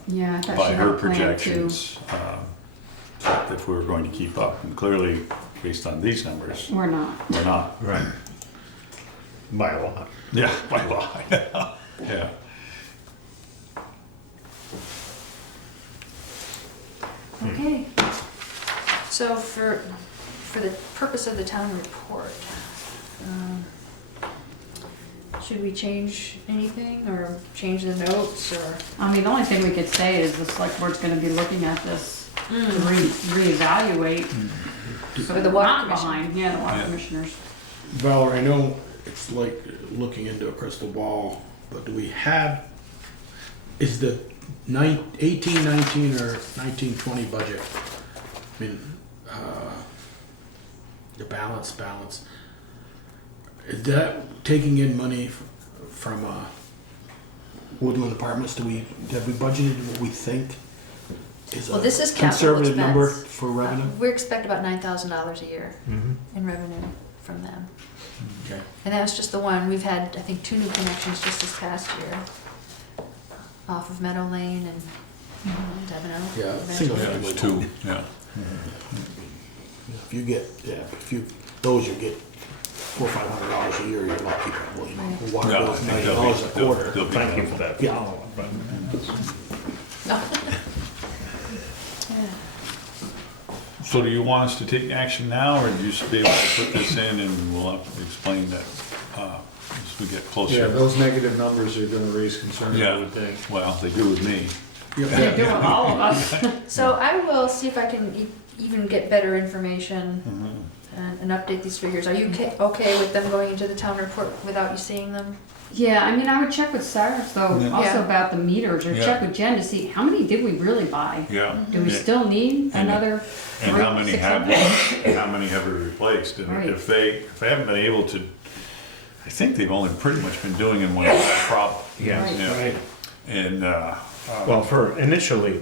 Yeah, I thought By she her had a plan too. projections, if we were going to keep up. And clearly, based on these numbers, We're not. we're not. Right. By a lot. Yeah, by a lot. Yeah. Okay. So for the purpose of the town report, should we change anything or change the notes or? I mean, the only thing we could say is the select board's gonna be looking at this to reevaluate. For the water Not commission. behind, yeah, the water Yeah. commissioners. Valerie, I know it's like looking into a crystal ball, but do we have, is the 18-19 or 19-20 budget, I mean, the balance, is that taking in money from Woodland Apartments? Have we budgeted what we think is Well, a this is capital conservative number expense. for revenue? We expect about $9,000 a year Mm-hmm. in revenue from them. Okay. And that was just the one. We've had, I think, 2 new connections just this past year. Off of Meadow Lane and Devon. Yeah, single Yeah, family. there's 2, yeah. If you get, those you get $400 or $500 a year, you're lucky probably. Right. The water No, I bill's think $90 a quarter. they'll be Thank you done. for that Yeah. follow-up. but- Yeah. So do you want us to take action now, or do you just be able to put this in and we'll have to explain that as we get Yeah, closer? those negative numbers are gonna raise concern, I Yeah. would think. Well, they do with me. They do with all of us. So I will see if I can even get better information. and update these figures. Are you okay with them going into the town report without you seeing them? Yeah, I mean, I would check with Sarah though, Yeah. also Yeah. about the meters, or Yeah. check with Jen to see how many did we really buy? Yeah. Do we Yeah. still need And- another And how many have 600? we, and how many have we replaced? And Right. if they haven't been able to, I think they've only pretty much been doing them when it's a problem. Yeah. Right. Yeah. Right. And, Well, for initially,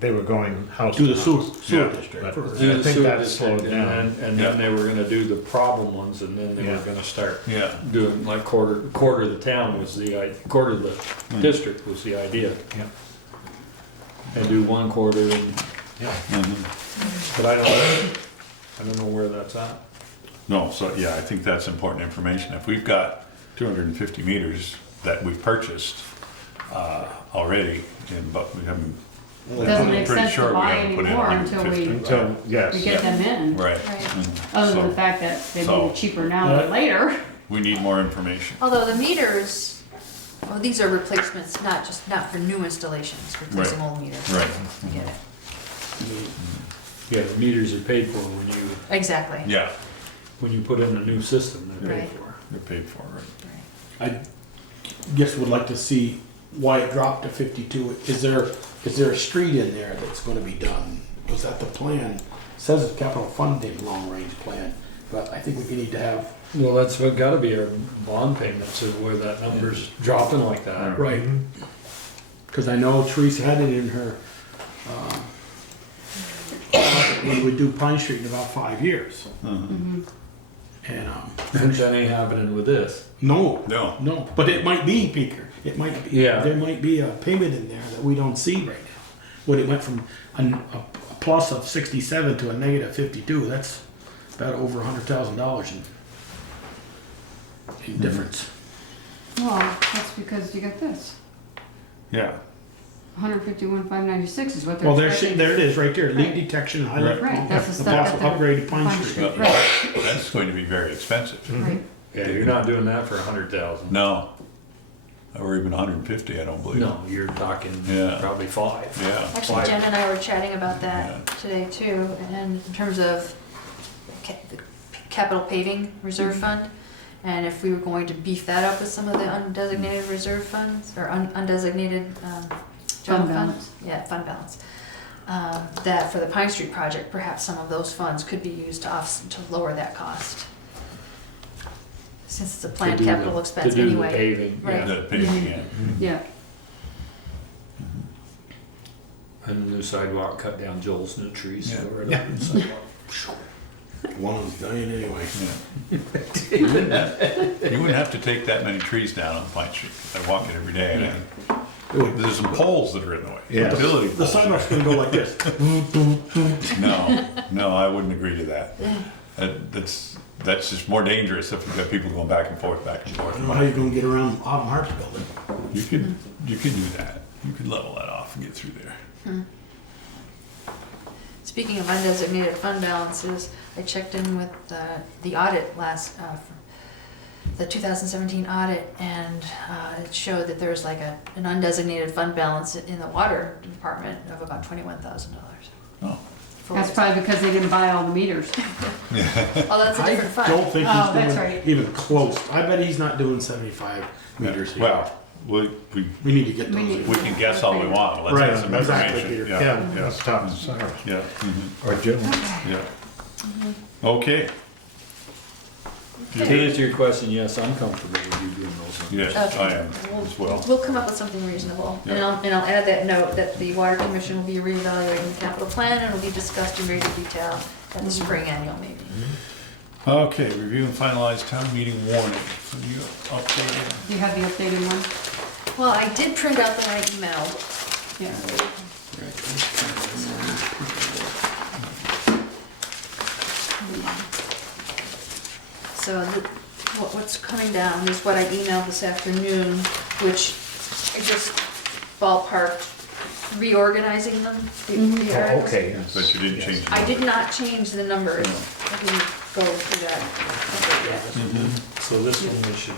they were going house Do to the sewer, house. sewer Yeah. district But- first. Do I the think sewer that district, slowed down. and then they were gonna do the problem ones, and then they were Yeah. gonna start yeah, doing like quarter of the town was quarter of the district was the idea. Yeah. And do one quarter, and, Yeah. mhm. but I don't know where that's at. No, so, yeah, I think that's important information. If we've got 250 meters that we've purchased, already, but we haven't. Doesn't I'm make pretty sense sure to we buy haven't put in anymore until 150. we Until, yes. we get them in. Right. Right. Other than So, the fact that they so- may be cheaper now than later. we need more information. Although the meters, well, these are replacements, not for new installations, replacing Right. old meters. Right. I get it. Yeah, the meters are paid for when Exactly. Yeah, you put in a new system, they're paid Right. for. they're paid for, right? Right. I guess would like to see why it dropped to 52. Is there a street in there that's gonna be done? Was that the plan? It says it's capital funding long-range plan, but I think we need to have. Well, that's what gotta be our bond payments, of where that number's dropping like that. Right. Cause I know Teresa had it in her, we would do Pine Street in about 5 years. Mhm. And, That ain't happening with this. no, No, no, but it might be, Peter. It might be. Yeah. There might be a payment in there that we don't see right now. When it went from a plus of 67 to a negative 52, that's about over $100,000 in difference. Well, that's because you got this. yeah, 151,596 is what they're Well, expecting. there it is, right there, leak Right. detection, highlight. Right, that's the The stuff possible that upgrade to Pine Pine Street. Street. Right, that's going to be very expensive. right. Yeah, you're not doing that for 100,000. No, or even 150, I don't believe. No, you're talking Yeah. probably 5. Yeah, Actually, Jen and I were chatting about that Yeah. today too, and in terms of the capital paving reserve fund, and if we were going to beef that up with some of the undesignated reserve funds, or undesignated general Fund fund. balance. Yeah, fund balance. That for the Pine Street project, perhaps some of those funds could be used to lower that cost. Since it's a planned capital expense To do the anyway. paving, Right. yeah. the paving, yeah. Yeah, And the new sidewalk, cut down Joel's new trees. Yeah. so we're up in the sidewalk. One of them's dying anyway. Yeah. You wouldn't have to take that many trees down on Pine Street, 'cause I walk it every day, and It would- there's some poles that are in the way. Yeah. Utility The poles. sidewalk's gonna go like this. No, I wouldn't agree to that. That's just more dangerous if you've got people going back and forth, back and I don't know how forth. you're gonna get around Autumn Harps building. You could do that. You could level that off and get through there. Speaking of undesignated fund balances, I checked in with the audit the 2017 audit, and it showed that there's like an undesignated fund balance in the water department of about $21,000. Oh. that's probably because they didn't buy all the meters. Oh, that's a different I don't fund. think Oh, he's that's doing right. even close. I bet he's not doing 75 meters here. Well, we We need to get We those. need- we can guess all we want, let's Right, get some exactly, information. Peter. Yeah, that's top of Sarah. Yeah, mhm, Or Jill. yeah. Okay. To answer your question, yes, I'm comfortable with you doing those. Yes, Okay. I am as well. We'll come up with something reasonable, and Yeah. I'll add that note that the water commission will be reevaluating the capital plan, and will be discussed in greater detail at the spring annual meeting. Okay, review and finalize town meeting warning. So you updated? Do you have the updated one? Well, I did print out the one I emailed. Yeah. So what's coming down is what I emailed this afternoon, which I just ballparked reorganizing them, the Oh, articles. okay. But you didn't change the I did number. not change the numbers. I didn't go through that yet. So this one we should.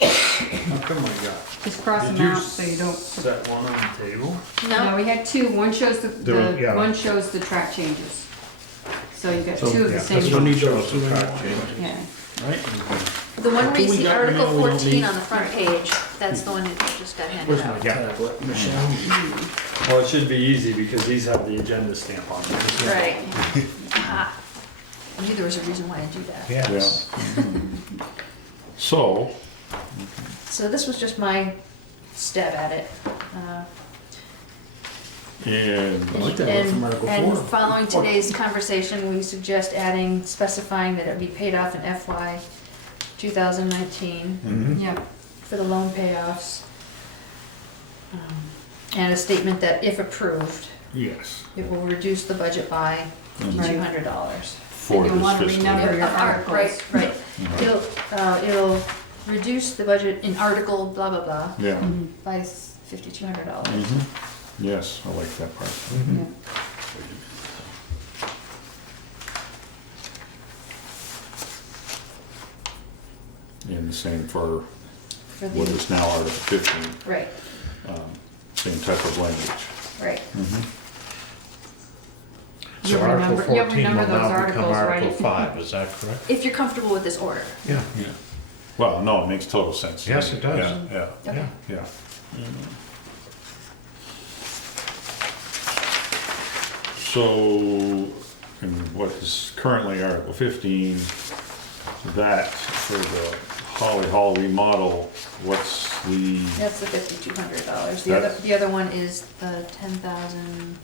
How come I got? Just cross Did them you out so you don't. set one on the table? No, No, we had two. One shows Yeah. one shows the track changes. So you've got So, two of the Yeah, same. this don't one need shows those. the track change. Yeah, Right? The one where you We see got Article mail we don't 14 need. on the front page, that's the one that just got handed Where's my out. tablet, Michelle? Well, it should be easy because these have the agenda stamp on them. Right. Ah. I knew there was a reason why I do that. Yes. So, So this was just my stab at it. and I like that one from Article And 4. following today's conversation, we suggest adding, specifying that it would be paid off in FY 2019 yeah. for the loan payoffs. And a statement that if approved, yes, it will reduce the budget by $200. for You'll this wanna fiscal renumber year. your articles. Right, right. It'll reduce the budget in article blah, blah, blah, Yeah, Mhm. by $5,200. mhm. Yes, I like that part. Yeah. And the same for For what the, is now Article 15, right, same type of language. right. So You'll Article remember- you'll 14 will remember those now become articles, Article right? 5, is that correct? If you're comfortable with this order. Yeah. Yeah. Well, no, it makes total sense. to Yes, me. it does. Yeah, yeah, Okay. yeah. So, and what is currently Article 15, that for the Holly Hall remodel, what's the, That's the $5,200. That's- The other one is the 10,000.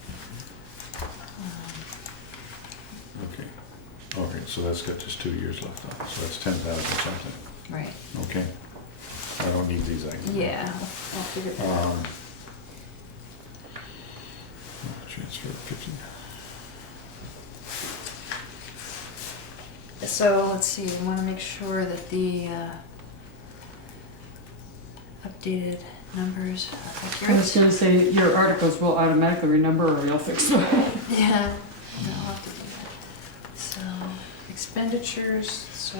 okay, okay, so that's got just 2 years left on it, so that's 10,000 something, Right, okay. I don't need these items. yeah, I'll figure that out. Transfer 50. So, let's see, we wanna make sure that the, updated numbers are I was accurate. gonna say, that your articles will automatically renumber or you'll fix them. Yeah, no, I'll have to do that. So, expenditures, so.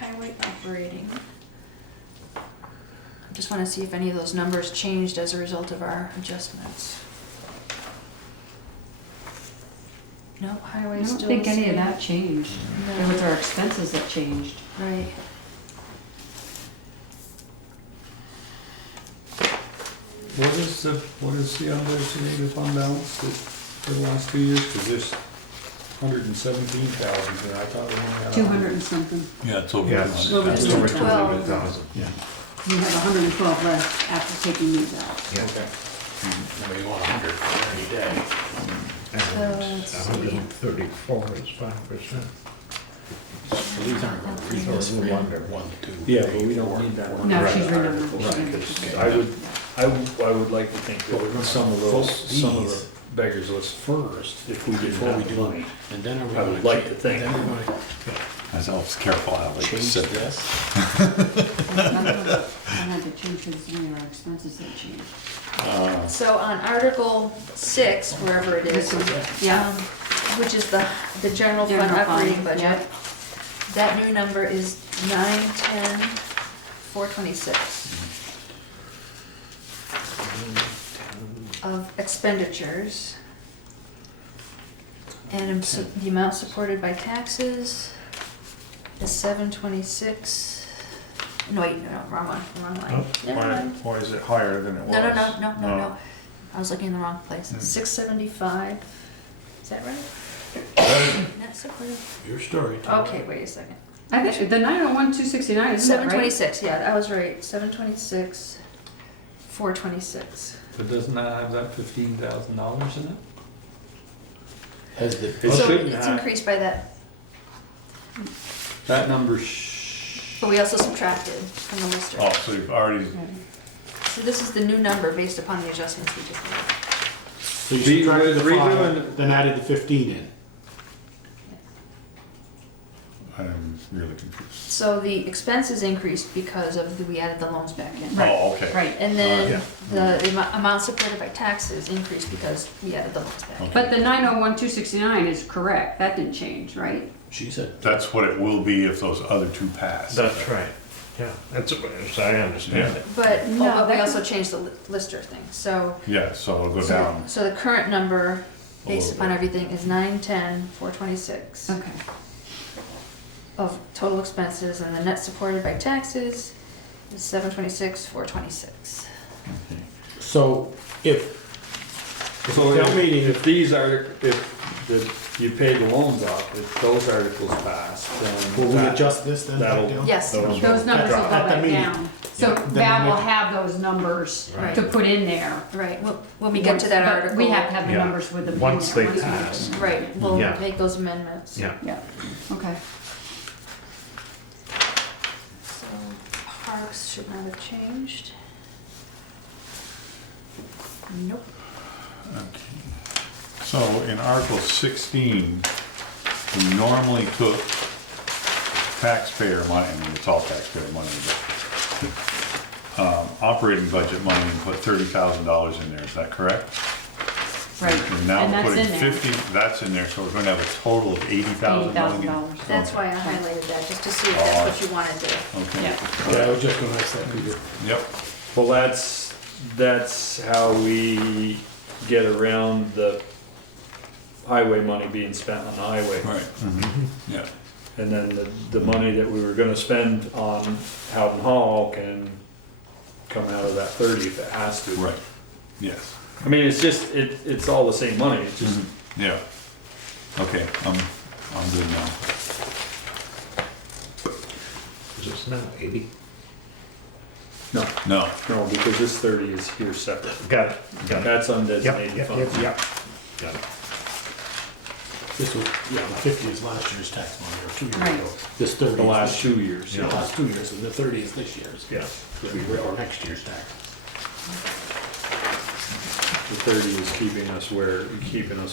Highway operating. I just wanna see if any of those numbers changed as a result of our adjustments. No, I highway don't still the think any of same. that changed. It No. was our expenses that changed. Right. What is the undesignated fund balance for the last 2 years? Cause there's 117,000 here, I thought we only had. 200 and something. Yeah, it's over. Yeah, 200. it's Well, it's it's over 12. 200,000. Yeah. You have 112 left after taking these out. Yeah. Okay. And we want 100 for any day. And let's see. 134 is 5%. So these aren't going to So read it's no wonder 1, 2, Yeah, but we don't need that one. No, Right. she's renumbered. Right, She didn't. 'cause I would like to think that some of the beggars list first, if we didn't Before we have the do money. it. And then are we I going would like to think. Then we're going I was careful how to they change said that. this. I had to change because any of our expenses that changed. So on Article 6, wherever it is, This one, yeah. which is the general fund General fund, operating budget, yeah. that new number is 910,426 of expenditures. And the amount supported by taxes is 726. No, wait, no, wrong one, wrong line. Never mind. Why is it higher than it was? No. I was looking in the wrong place. 675. Is that right? Net supported. Your story. Okay, wait a second. I think the 901,269, isn't that right? 726, yeah, I was right. 726, 426. But doesn't that have that $15,000 in it? Has the, It So shouldn't it's have. increased by that, That number but we also subtracted from the lister. Oh, so you've already, So this is the new number based upon the adjustments we just made. so you Be- subtracted the redoing- 5, then added the 15 in. I'm really confused. So the expenses increased because we added the loans back in. Right. Oh, okay. Right, And then Yeah. the amount supported by taxes increased because we added the loans back in. but the 901,269 is correct, that didn't change, right? She said. That's what it will be if those other two pass. That's right. Yeah, that's, as I understand it. But, No, but we that- also changed the lister thing, so. Yeah, so it'll go down. So the current number, A based little upon bit. everything, is 910,426 Okay, of total expenses, and the net supported by taxes is 726,426. Okay. So if So town meeting, if these are, you pay the loans off, if those articles pass, then. will we that- adjust this then back that'll- down? Yes, Those- those numbers will go At the back meeting. down. So Yeah, then Val will we- have those numbers Right. to put in there. right, when we get to that But article. We have to have the Yeah. numbers with them in Once there. they we- pass. Right, we'll Yeah. make those amendments. Yeah. Yeah, okay. So parks should not have changed. Nope. Okay. So in Article 16, we normally took taxpayer money, I mean, it's all taxpayer money, but operating budget money and put $30,000 in there, is that correct? Right, And now and we're that's putting in there. 50, that's in there, so we're gonna have a total of 80,000 going in? $80,000. That's why I highlighted that, just to see if that's what you wanted to. Okay. Yeah, Yeah, I was just gonna ask that, could you? Yep, Well, that's how we get around the highway money being spent on the highway. right, yeah, And then the money that we were gonna spend on Howden Hall can come out of that 30 if it has to. right, yes. I mean, it's just, it's all the same money, it's just, Yeah. Okay, I'm good now. Is this now 80? no, No, no, because this 30 is here separate. Got it, got it. That's Yep, undesignated yep, funds. yep, yep. Got it. This was, yeah, the 50 is last year's tax money, or 2 years Right. ago. This 30 The is last this- 2 years, The yeah. last 2 years, and the 30 is this year's. Yeah, Or next year's tax. the 30 is keeping us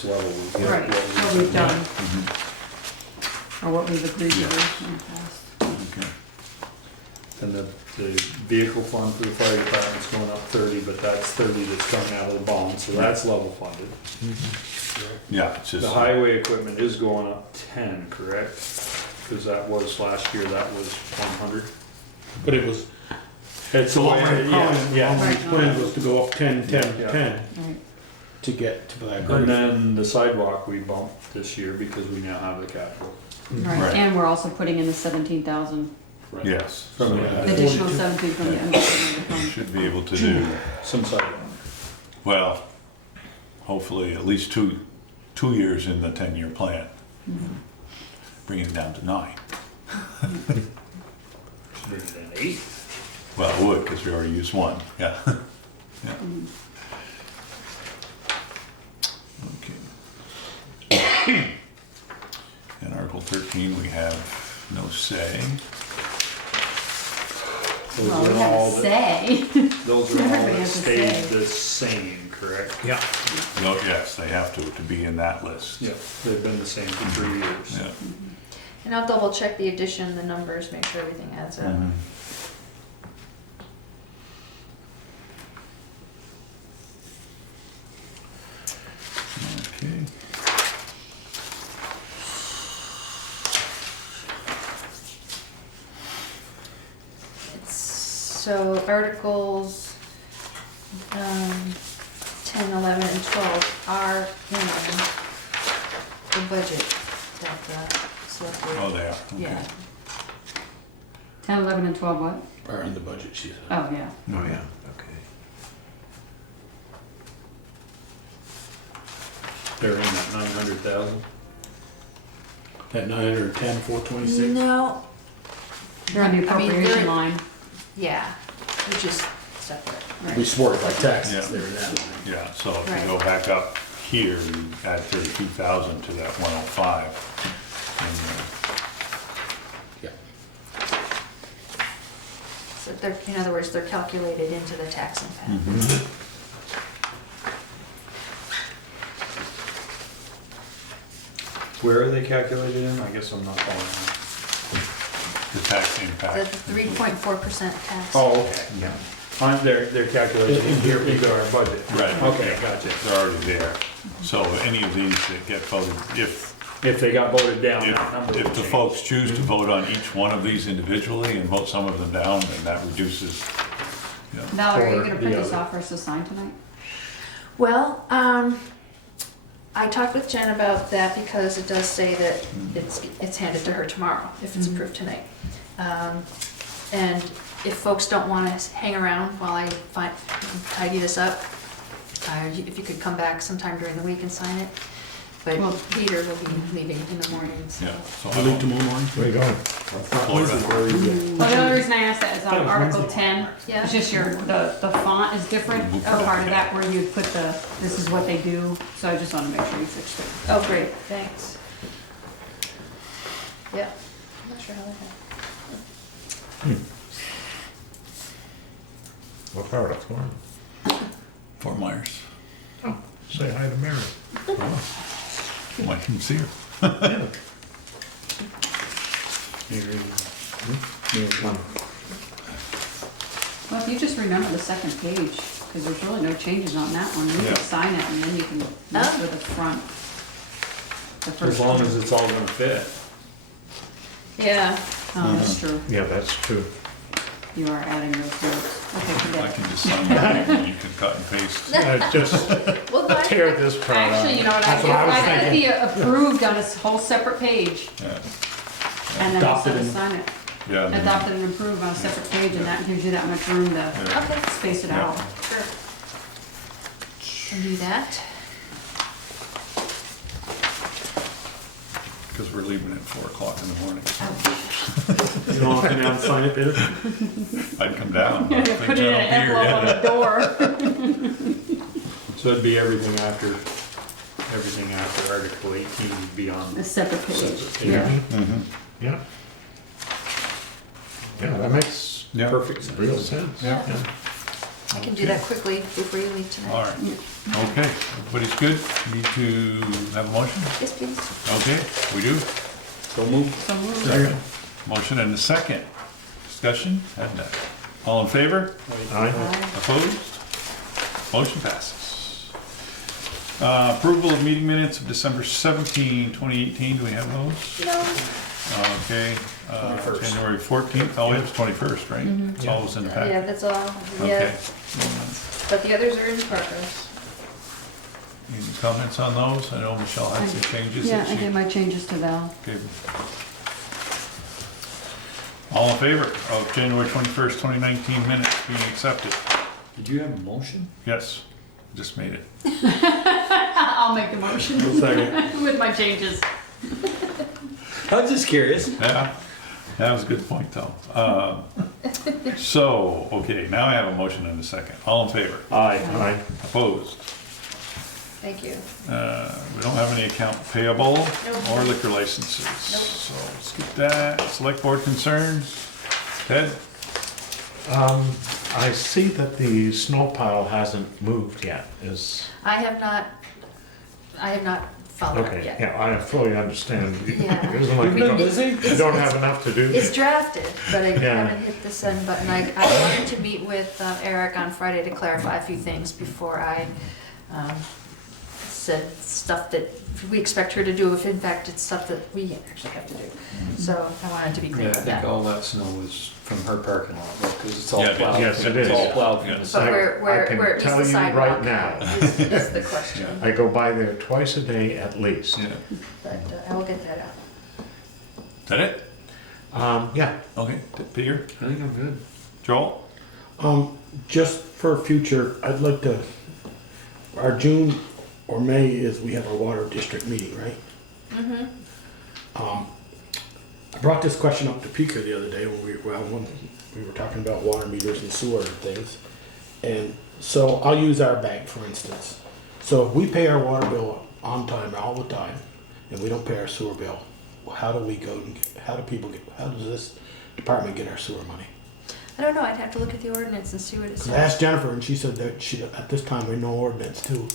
level with what right, what we- we've done, Mm-hmm. or what we've agreed to do Yeah. in the past. okay, And the vehicle fund for the fire department's going up 30, but that's 30 that's coming out of the bond, so that's level funded. yeah, it's just. The highway equipment is going up 10, correct? Because that was, last year, that was 100. But it was, It's the a long lot, range yeah. plan was to go up 10, 10, Yeah. 10 Right, to get to that And grade. then the sidewalk we bumped this year because we now have the capital. Right. right, and we're also putting in the 17,000, Yes. From so the- that additional 42. 17 from the Yeah. undesignated fund. Should be able to do, Some sidewalk. well, hopefully at least two years in the 10-year plan. Bring it down to 9. Bring it in 8. Well, it would, because we already used 1, yeah. Yeah. Okay. In Article 13, we have no say. Those Well, we are have all, a say. those are all Everybody that has a stayed say. the same, correct? Yeah. No, yes, they have to be in that list. Yeah, they've been the same for 3 years. Yeah. And I'll double check the addition, the numbers, make sure everything adds up. Mhm. Okay. So Articles 10, 11, and 12 are in the budget that the select board. Oh, they are, okay. Yeah, 10, 11, and 12 what? Are in the budget, she said. Oh, yeah. Oh, yeah, okay. They're in that 900,000. At 910, 426. no, They're on the I mean, appropriation they're- line. yeah, which is separate. We swore it by taxes, Yeah. they were in that line. Yeah, so if Right. you go back up here, you add 32,000 to that 105. Yeah. So they're, in other words, they're calculated into the tax impact. Mhm. Where are they calculated in? I guess I'm not following. The tax The impact. 3.4% tax. Oh, okay. Yeah. They're calculated In here. into our budget. Right. Okay, gotcha. They're already there. So any of these that get voted, if If they got voted down, that number would If the change. folks choose to vote on each one of these individually and vote some of them down, then that reduces, you know. Valerie, are you Or gonna print the this other. off for us to sign tonight? Well, I talked with Jen about that because it does say that it's handed to her tomorrow if it's approved tonight. And if folks don't want to hang around while I tidy this up, if you could come back sometime during the week and sign it. But Well- Peter will be leaving in the morning, so. Yeah, so I I leave won't, tomorrow morning. Where you going? Florida. Well, the only reason I asked that is on Yeah, Article Wednesday. 10, Yeah. it's just the font is different, Move a part of it. that where you put this is what they do, so I just wanna make sure you fixed it. Oh, great, thanks. Yeah, I'm not sure how that happened. What part of Florida? Fort Myers. Say hi to Mary. Might even see her. Yeah. Well, if you just remember the second page, because there's really no changes on that one, you Yeah. can sign it and then you can mess with the front. The As first long one. as it's all gonna fit. Yeah, Oh, that's true, Yeah, that's true. you are adding those notes. Okay, I forget it. can just sign that and you can cut and paste. Just well, I- tear this part out. Actually, you know what, That's what I was I got thinking. the approved on a whole separate page, Yeah, and then I'll Adopted and- sign it. yeah. then- Adopted and approved on a separate page, and that gives you that much room to Yeah. okay, space it Yeah. out. sure. Can do that. Because we're leaving at 4 o'clock in the morning. You don't want to come down and sign it, Peter? I'd come down. but I think Put it in an Jen will be here, envelope on yeah. the door. So it'd be everything after Article 18 would be on A separate page. separate page. Yeah. Mhm. Yeah. Yeah, that makes Yeah. Perfect sense. real sense. Yeah. I can do that quickly before you leave tonight. All right. Okay, everybody's good? Need to have a motion? Yes, please. Okay, we do. So move. So moved. Second. Motion and a second. Discussion? Had that. All in favor? Aye. Opposed? Motion passes. Approval of meeting minutes of December 17, 2018. Do we have those? No. Okay. 21st. January 14th. Oh, it was 21st, right? It's always in the Yeah, packet. that's all. Okay. Yeah, but the others are in progress. Any comments on those? I know Michelle had some changes. Yeah, that I she did my changes to Val. gave. All in favor of January 21st, 2019 minutes being accepted? Did you have a motion? Yes, just made it. I'll make the motion Second. with my changes. I was just curious. Yeah, that was a good point, though. So, okay, now I have a motion and a second. All in favor? Aye. Aye. Opposed? Thank you. We don't have any account payable Nope. or liquor licenses. So skip that. Select board concerns? Ted? I see that the snow pile hasn't moved yet, is, I have not followed up okay, yet. yeah, I fully understand. Yeah. It isn't like you don't, you don't have enough to do. It's drafted, but I Yeah. haven't hit the send button. I wanted to meet with Eric on Friday to clarify a few things before I said stuff that we expect her to do, if in fact it's stuff that we actually have to do. So I wanted to be clear Yeah, I with think that. all that snow is from her parking lot, because it's all Yeah, plowed. yes, it It's is. all plowed from Yeah. the But side. where I can it meets tell the you sidewalk right now. is the question. I go by there twice a day at least. Yeah. But I will get that out. Is that it? Yeah, Okay, Peter? I think I'm good. Joel? Just for future, I'd like to, our June or May is, we have our water district meeting, right? Mm-hmm. I brought this question up to Pika the other day when we were talking about water meters and sewer and things. And so I'll use our bank, for instance. So if we pay our water bill on time, all the time, and we don't pay our sewer bill, how do we go, and how does this department get our sewer money? I don't know, I'd have to look at the ordinance and see what it 'Cause I says. asked Jennifer and she said that at this time, there's no ordinance too.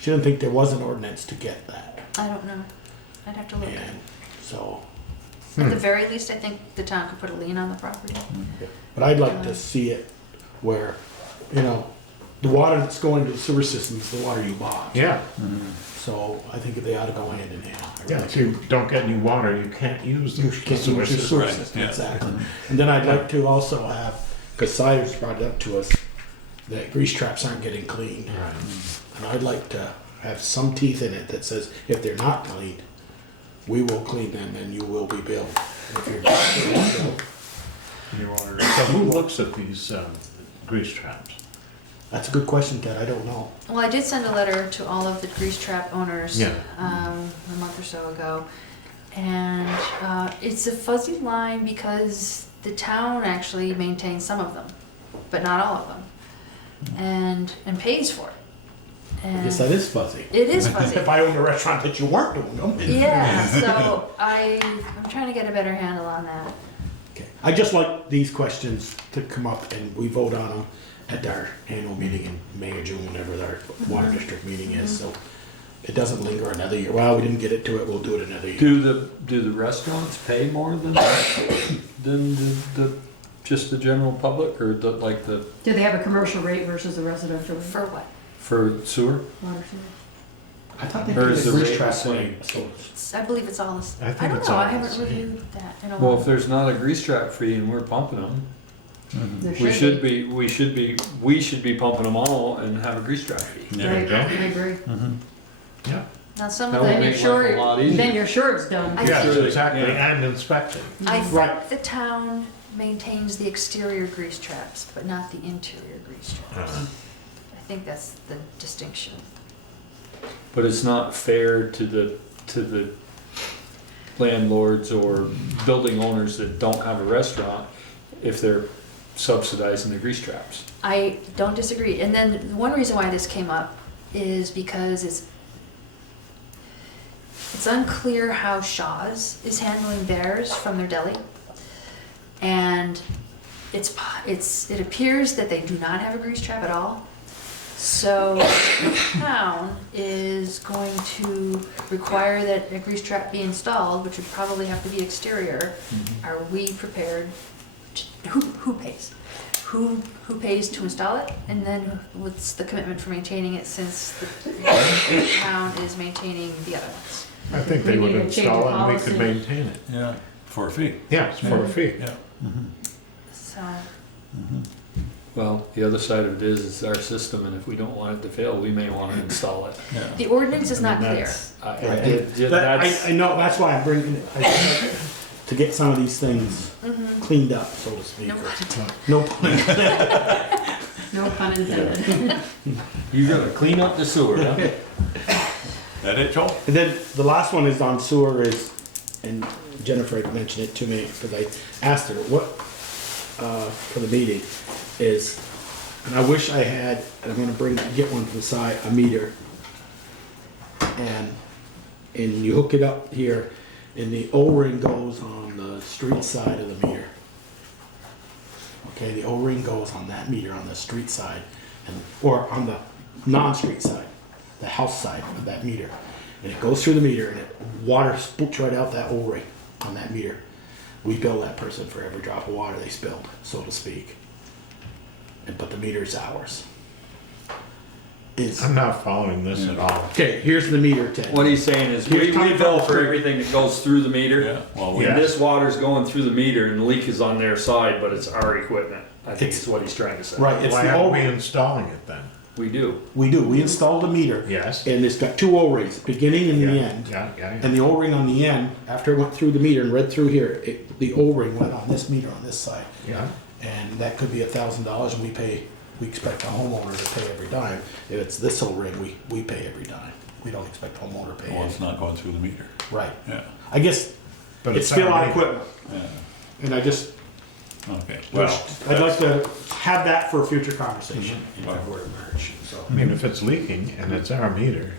She didn't think there was an ordinance to get that. I don't know. I'd have to look. And so, At the very least, I think the town could put a lien on the property. but I'd like to see it where, the water that's going to the sewer system is the water you bought. Yeah, So I think they ought to go hand in hand. yeah, if you don't get any water, you can't use You the can't sewer use your system. sewer system, exactly. And then I'd like to also have, because Cyrus brought it up to us, that grease traps aren't getting cleaned. Right. And I'd like to have some teeth in it that says, if they're not cleaned, we will clean them and you will be billed. If you're not billed, You are- So who looks at these grease traps? that's a good question, Ted, I don't know. Well, I did send a letter to all of the grease trap owners Yeah. a month or so ago. And it's a fuzzy line because the town actually maintains some of them, but not all of them, and pays for it. I And guess that is fuzzy. it is fuzzy. If I owned a restaurant that you weren't doing them. Yeah, so I'm trying to get a better handle on that. Okay. I just like these questions to come up and we vote on them at our annual meeting in May or June, whenever our water district meeting is, so it doesn't linger another year. Well, we didn't get it to it, we'll do it another year. Do the restaurants pay more than the just the general public, or like the Do they have a commercial rate versus a residential rate? For what? for sewer? Water sewer? I thought they Or paid is the the grease rate trap the same? rate, so I believe it's all this. I think don't it's know. all I the haven't same. reviewed that in a Well, while. if there's not a grease trap fee and we're pumping them, There we should be pumping them all and have a grease trap fee. There you Right, go. I agree. Yeah, Now some That of would them, make Then you're life a lot sure, easier. then you're sure it's done. I yes, think- exactly, Yeah. and inspected. I think Right. the town maintains the exterior grease traps, but not the interior grease traps. Uh-huh. I think that's the distinction. But it's not fair to the landlords or building owners that don't have a restaurant if they're subsidizing the grease traps. I don't disagree. And then one reason why this came up is because it's unclear how Shaw's is handling theirs from their deli. And it appears that they do not have a grease trap at all. So the town is going to require that a grease trap be installed, which would probably have to be exterior. Are we prepared? Who pays? Who pays to install it? And then what's the commitment for maintaining it, since the town is maintaining the other ones? I think they We would need to change install the it and we could policy. maintain it. Yeah, for a fee. Yes, for a fee. Yeah. So, Well, the other side of it is our system, and if we don't want it to fail, we may want to install it. Yeah. the ordinance is I mean, not clear. that's- That's, I know, that's why I'm bringing it, to get some of these things cleaned up, so to speak. No. No pun. No pun intended. you gotta clean up the sewer, huh? That it, Joel? And then the last one is on sewer is, and Jennifer had mentioned it to me, because I asked her, what, for the meeting, is, and I wish I had, and I'm gonna get one from Cy, a meter. And you hook it up here, and the O-ring goes on the street side of the meter. Okay, the O-ring goes on that meter on the street side, or on the non-street side, the house side of that meter. And it goes through the meter and water spooks right out that O-ring on that meter. We bill that person for every drop of water they spilled, so to speak. But the meter's ours. I'm not following this at all. Okay, here's the meter, Ted. What he's saying is, we bill for everything that goes through the meter. Yeah, well, we, Yeah. And this water's going through the meter and the leak is on their side, but it's our equipment. I think is what he's trying to say. Right, it's Why the aren't we O-ring. installing it then? We do. We do, we installed the meter. Yes. And it's got two O-rings, beginning and the Yeah, end. yeah, yeah. And the O-ring on the end, after it went through the meter and read through here, the O-ring went on this meter on this side. Yeah, And that could be $1,000 and we expect a homeowner to pay every dime. If it's this O-ring, we pay every dime. We don't expect homeowner to pay well, it's anything. not going through the meter. Right. Yeah, I guess but it's still our our meter. equipment. yeah, And I just, okay. I'd like to have that for a future conversation in Well. February, March, so. I mean, if it's leaking and it's our meter,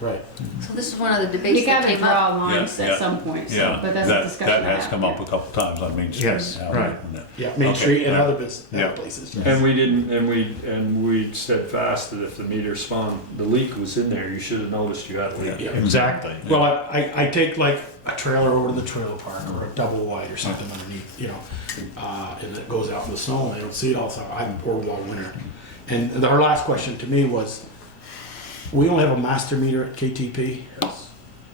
Right. So this is one of the You debates that gotta came up. draw lines Yeah, at yeah. some point, so, Yeah, but that's a discussion. that has I come have, up a couple times on Main Street. Yes, now, right. isn't it? Yeah, Main Okay, Street and yeah. other Yeah. places. yes. And we didn't, and we said fast that if the meter spun, the leak was in there, you should have noticed you had a leak. Yeah. exactly. Well, I take like a trailer over to the trailer park or a double wide or something underneath, and it goes out in the snow and I don't see it all, so I pour them all winter. And our last question to me was, we only have a master meter at KTP,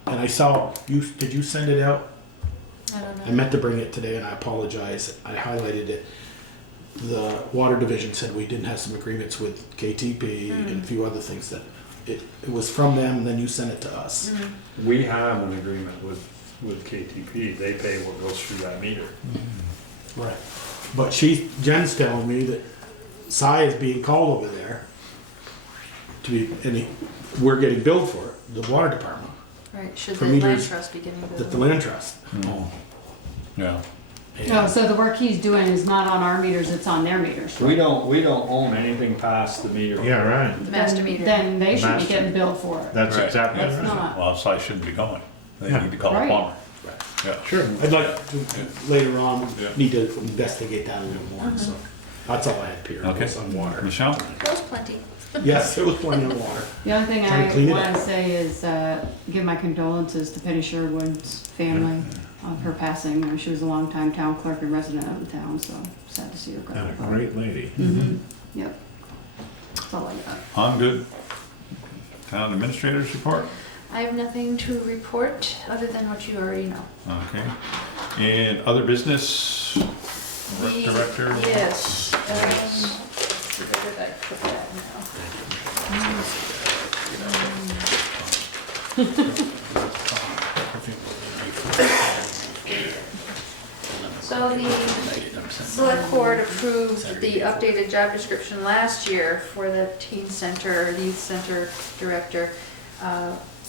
and I saw, did you send it out? I don't know. I meant to bring it today and I apologize, I highlighted it. The water division said we didn't have some agreements with KTP and a few other things that, it was from them and then you sent it to us. We have an agreement with KTP, they pay what goes through that meter. Right. But Jen's telling me that Cy is being called over there to be, and we're getting billed for it, the water department, Right, should For the land meters trust be getting the billed? land trust. Yeah. No, so the work he's doing is not on our meters, it's on their meters. We don't own anything past the meter. Yeah, right. The master meter. Then they should be Master. getting billed for it. That's Right. exactly That's right. not. Well, so I shouldn't be going. They Yeah. need to call a Right. plumber. Yeah. Sure. I'd like to, later on, Yeah. need to investigate that a little more, so. That's all I had, Peter, Okay. was on water. Michelle? There was plenty. Yes, there was plenty of water. The other thing Trying to clean I it want up. to say is give my condolences to Penny Sherwood's family of her passing. She was a longtime town clerk and resident of the town, so sad to see her go. And a great lady. Yep. That's all I got. I'm good. Town administrators report? I have nothing to report other than what you already know. Okay. And other business? Rec The- director? Yes. Where did I put that now? So the select board approved the updated job description last year for the teen center, youth center director.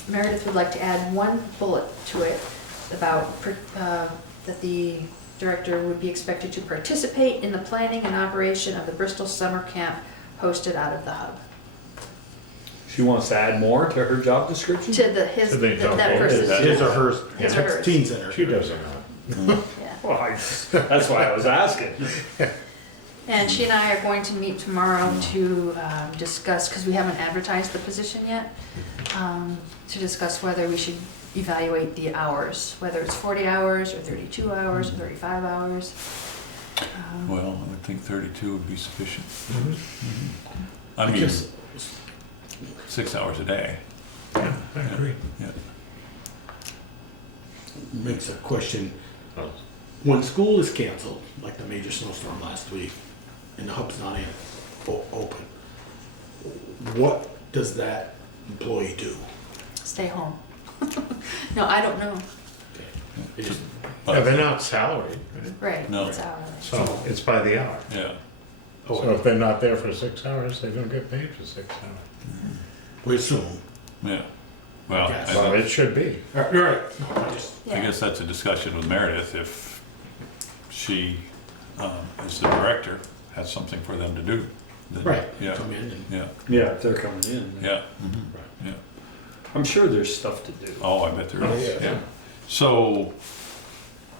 Meredith would like to add one bullet to it about that the director would be expected to participate in the planning and operation of the Bristol summer camp hosted out of the hub. She wants to add more to her job description? To the, his, To the job that role. person's. His or hers, His or hers. teen center. She doesn't know. Yeah. Well, that's why I was asking. And she and I are going to meet tomorrow to discuss, because we haven't advertised the position yet, to discuss whether we should evaluate the hours, whether it's 40 hours or 32 hours or 35 hours. Well, I would think 32 would be sufficient. I I mean, just, 6 hours a day. Yeah, I agree. Yeah. makes a question, when school is canceled, like the major snowstorm last week, and the hub's not open, what does that employee do? Stay home. No, I don't know. It just- Yeah, they're not salaried, right? Right, No. it's hourly. So it's by the hour. Yeah. So if they're not there for 6 hours, they don't get paid for 6 hours. We assume. Yeah. Well, Yes. Well, I it should be. Right, no, I just, Yeah. guess that's a discussion with Meredith if she, as the director, has something for them to do. then- right, Yeah, come in and, yeah, Yeah, if they're coming in. then- yeah, yeah. I'm sure there's stuff to do. Oh, I bet there Oh, is, yeah. yeah. So,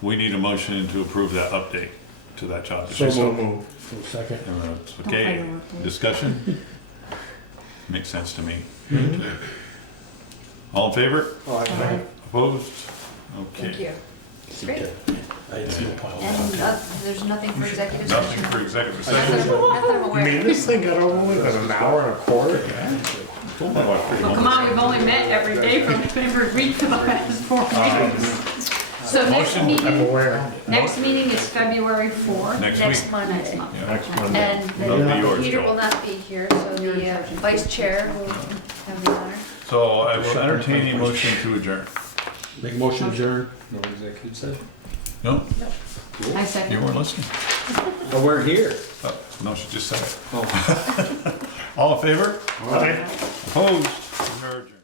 we need a motion to approve that update to that job so description. move. For a second. Okay, discussion? Makes sense to me. All in favor? Right. Opposed? Thank Okay. you. It's great. I had some pile And of there's nothing for executive session. Nothing for executive Not session? that I'm You aware mean of. this thing got over with in an hour and a quarter? Well, come on, we've only met every day for every week for the last 4 weeks. So next I'm meeting, aware. is February 4th. Next Next week. Monday. Next month. Yeah. Next Monday. And That'll be yours, Peter Joe. will not be here, so the vice chair will have the honor. So I will entertain a motion to adjourn. Make motion adjourn. No executive session? No, I you second. weren't listening? Oh, we're here. Oh, no, she just said it. Oh. All in favor? Aye. Opposed? We're adjourned.